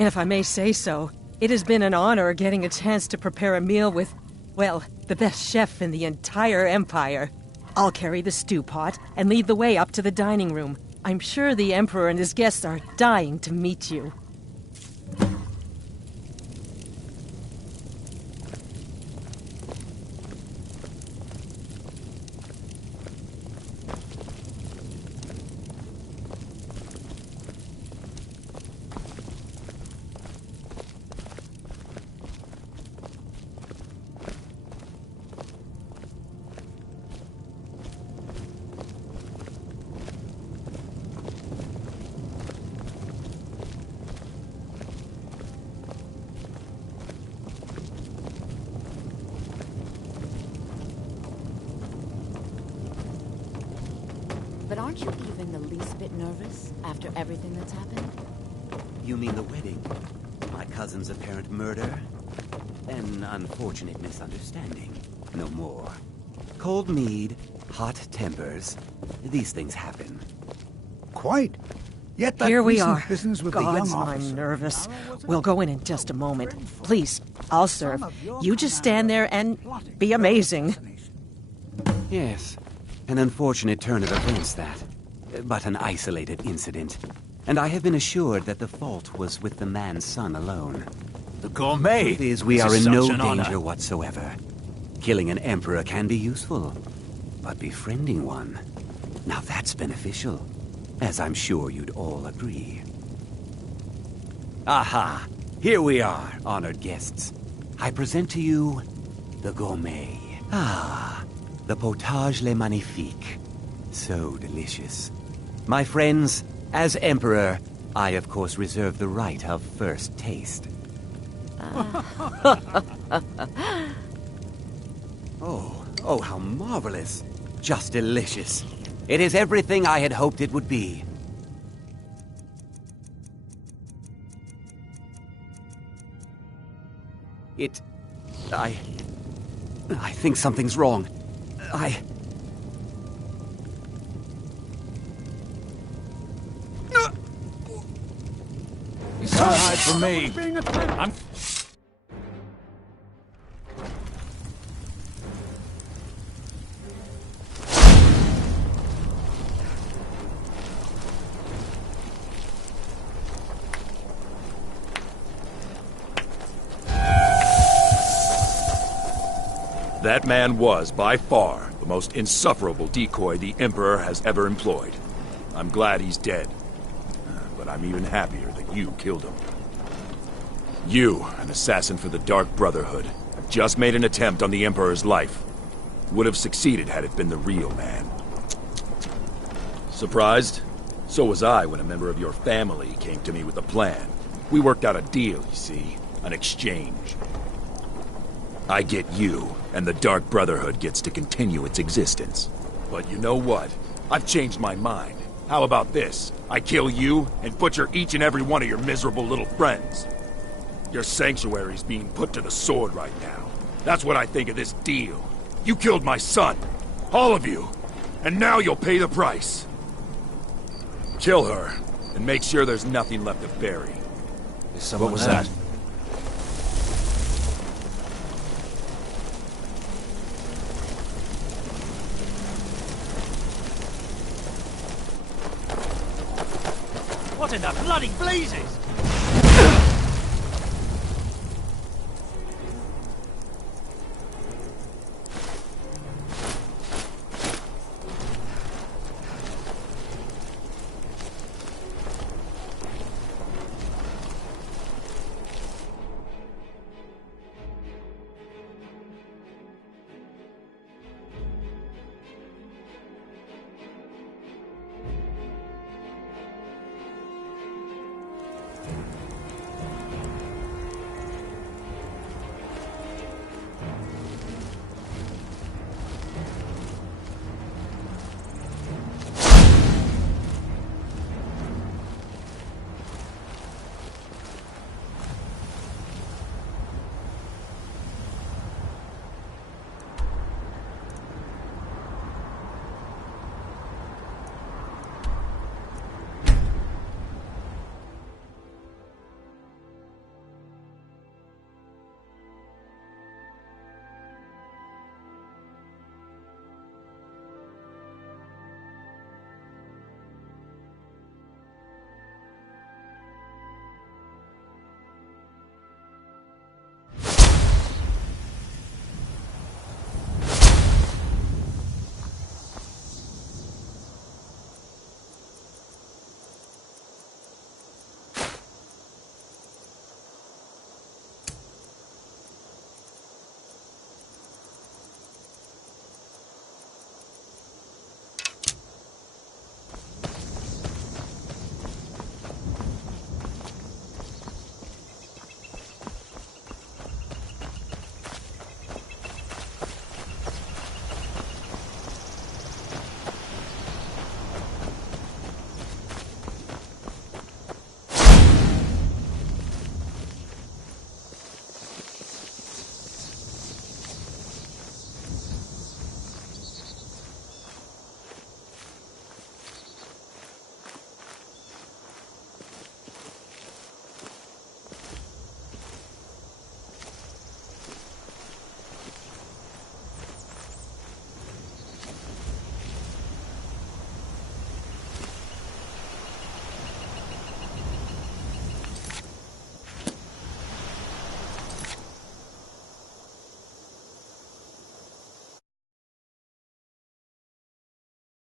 And if I may say so, it has been an honor getting a chance to prepare a meal with, well, the best chef in the entire Empire. I'll carry the stew pot and lead the way up to the dining room. I'm sure the Emperor and his guests are dying to meet you. But aren't you even the least bit nervous after everything that's happened? You mean the wedding? My cousin's apparent murder? An unfortunate misunderstanding. No more. Cold mead, hot tempers. These things happen. Quite. Yet that Here we recent are. business with Gods, the young I'm officer. nervous. We'll go in just a moment. Please, I'll serve. You just stand there and be amazing. Yes, an unfortunate turn of events, that. But an isolated incident. And I have been assured that the fault was with the man's son alone. The gourmet! Truth is, we This are is in no such an honor. danger whatsoever. Killing an emperor can be useful, but befriending one, now that's beneficial, as I'm sure you'd all agree. Aha! Here we are, honored guests. I present to you the gourmet. Ah, the potage le magnifique. So delicious. My friends, as emperor, I of course reserve the right of first taste. Oh, how marvelous. Just delicious. It is everything I had hoped it would be. I think something's wrong. You can't hide from me. I'm... That man was, by far, the most insufferable decoy the Emperor has ever employed. I'm glad he's dead. But I'm even happier that you killed him. You, an assassin for the Dark Brotherhood, have just made an attempt on the Emperor's life. Would have succeeded had it been the real man. Surprised? So was I when a member of your family came to me with a plan. We worked out a deal, you see. An exchange. I get you, and the Dark Brotherhood gets to continue its existence. But you know what? I've changed my mind. How about this? I kill you, and butcher each and every one of your miserable little friends. Your sanctuary's being put to the sword right now. That's what I think of this deal. You killed my son. All of you. And now you'll pay the price. Kill her, and make sure there's nothing left to bury. What was that? What in the bloody blazes?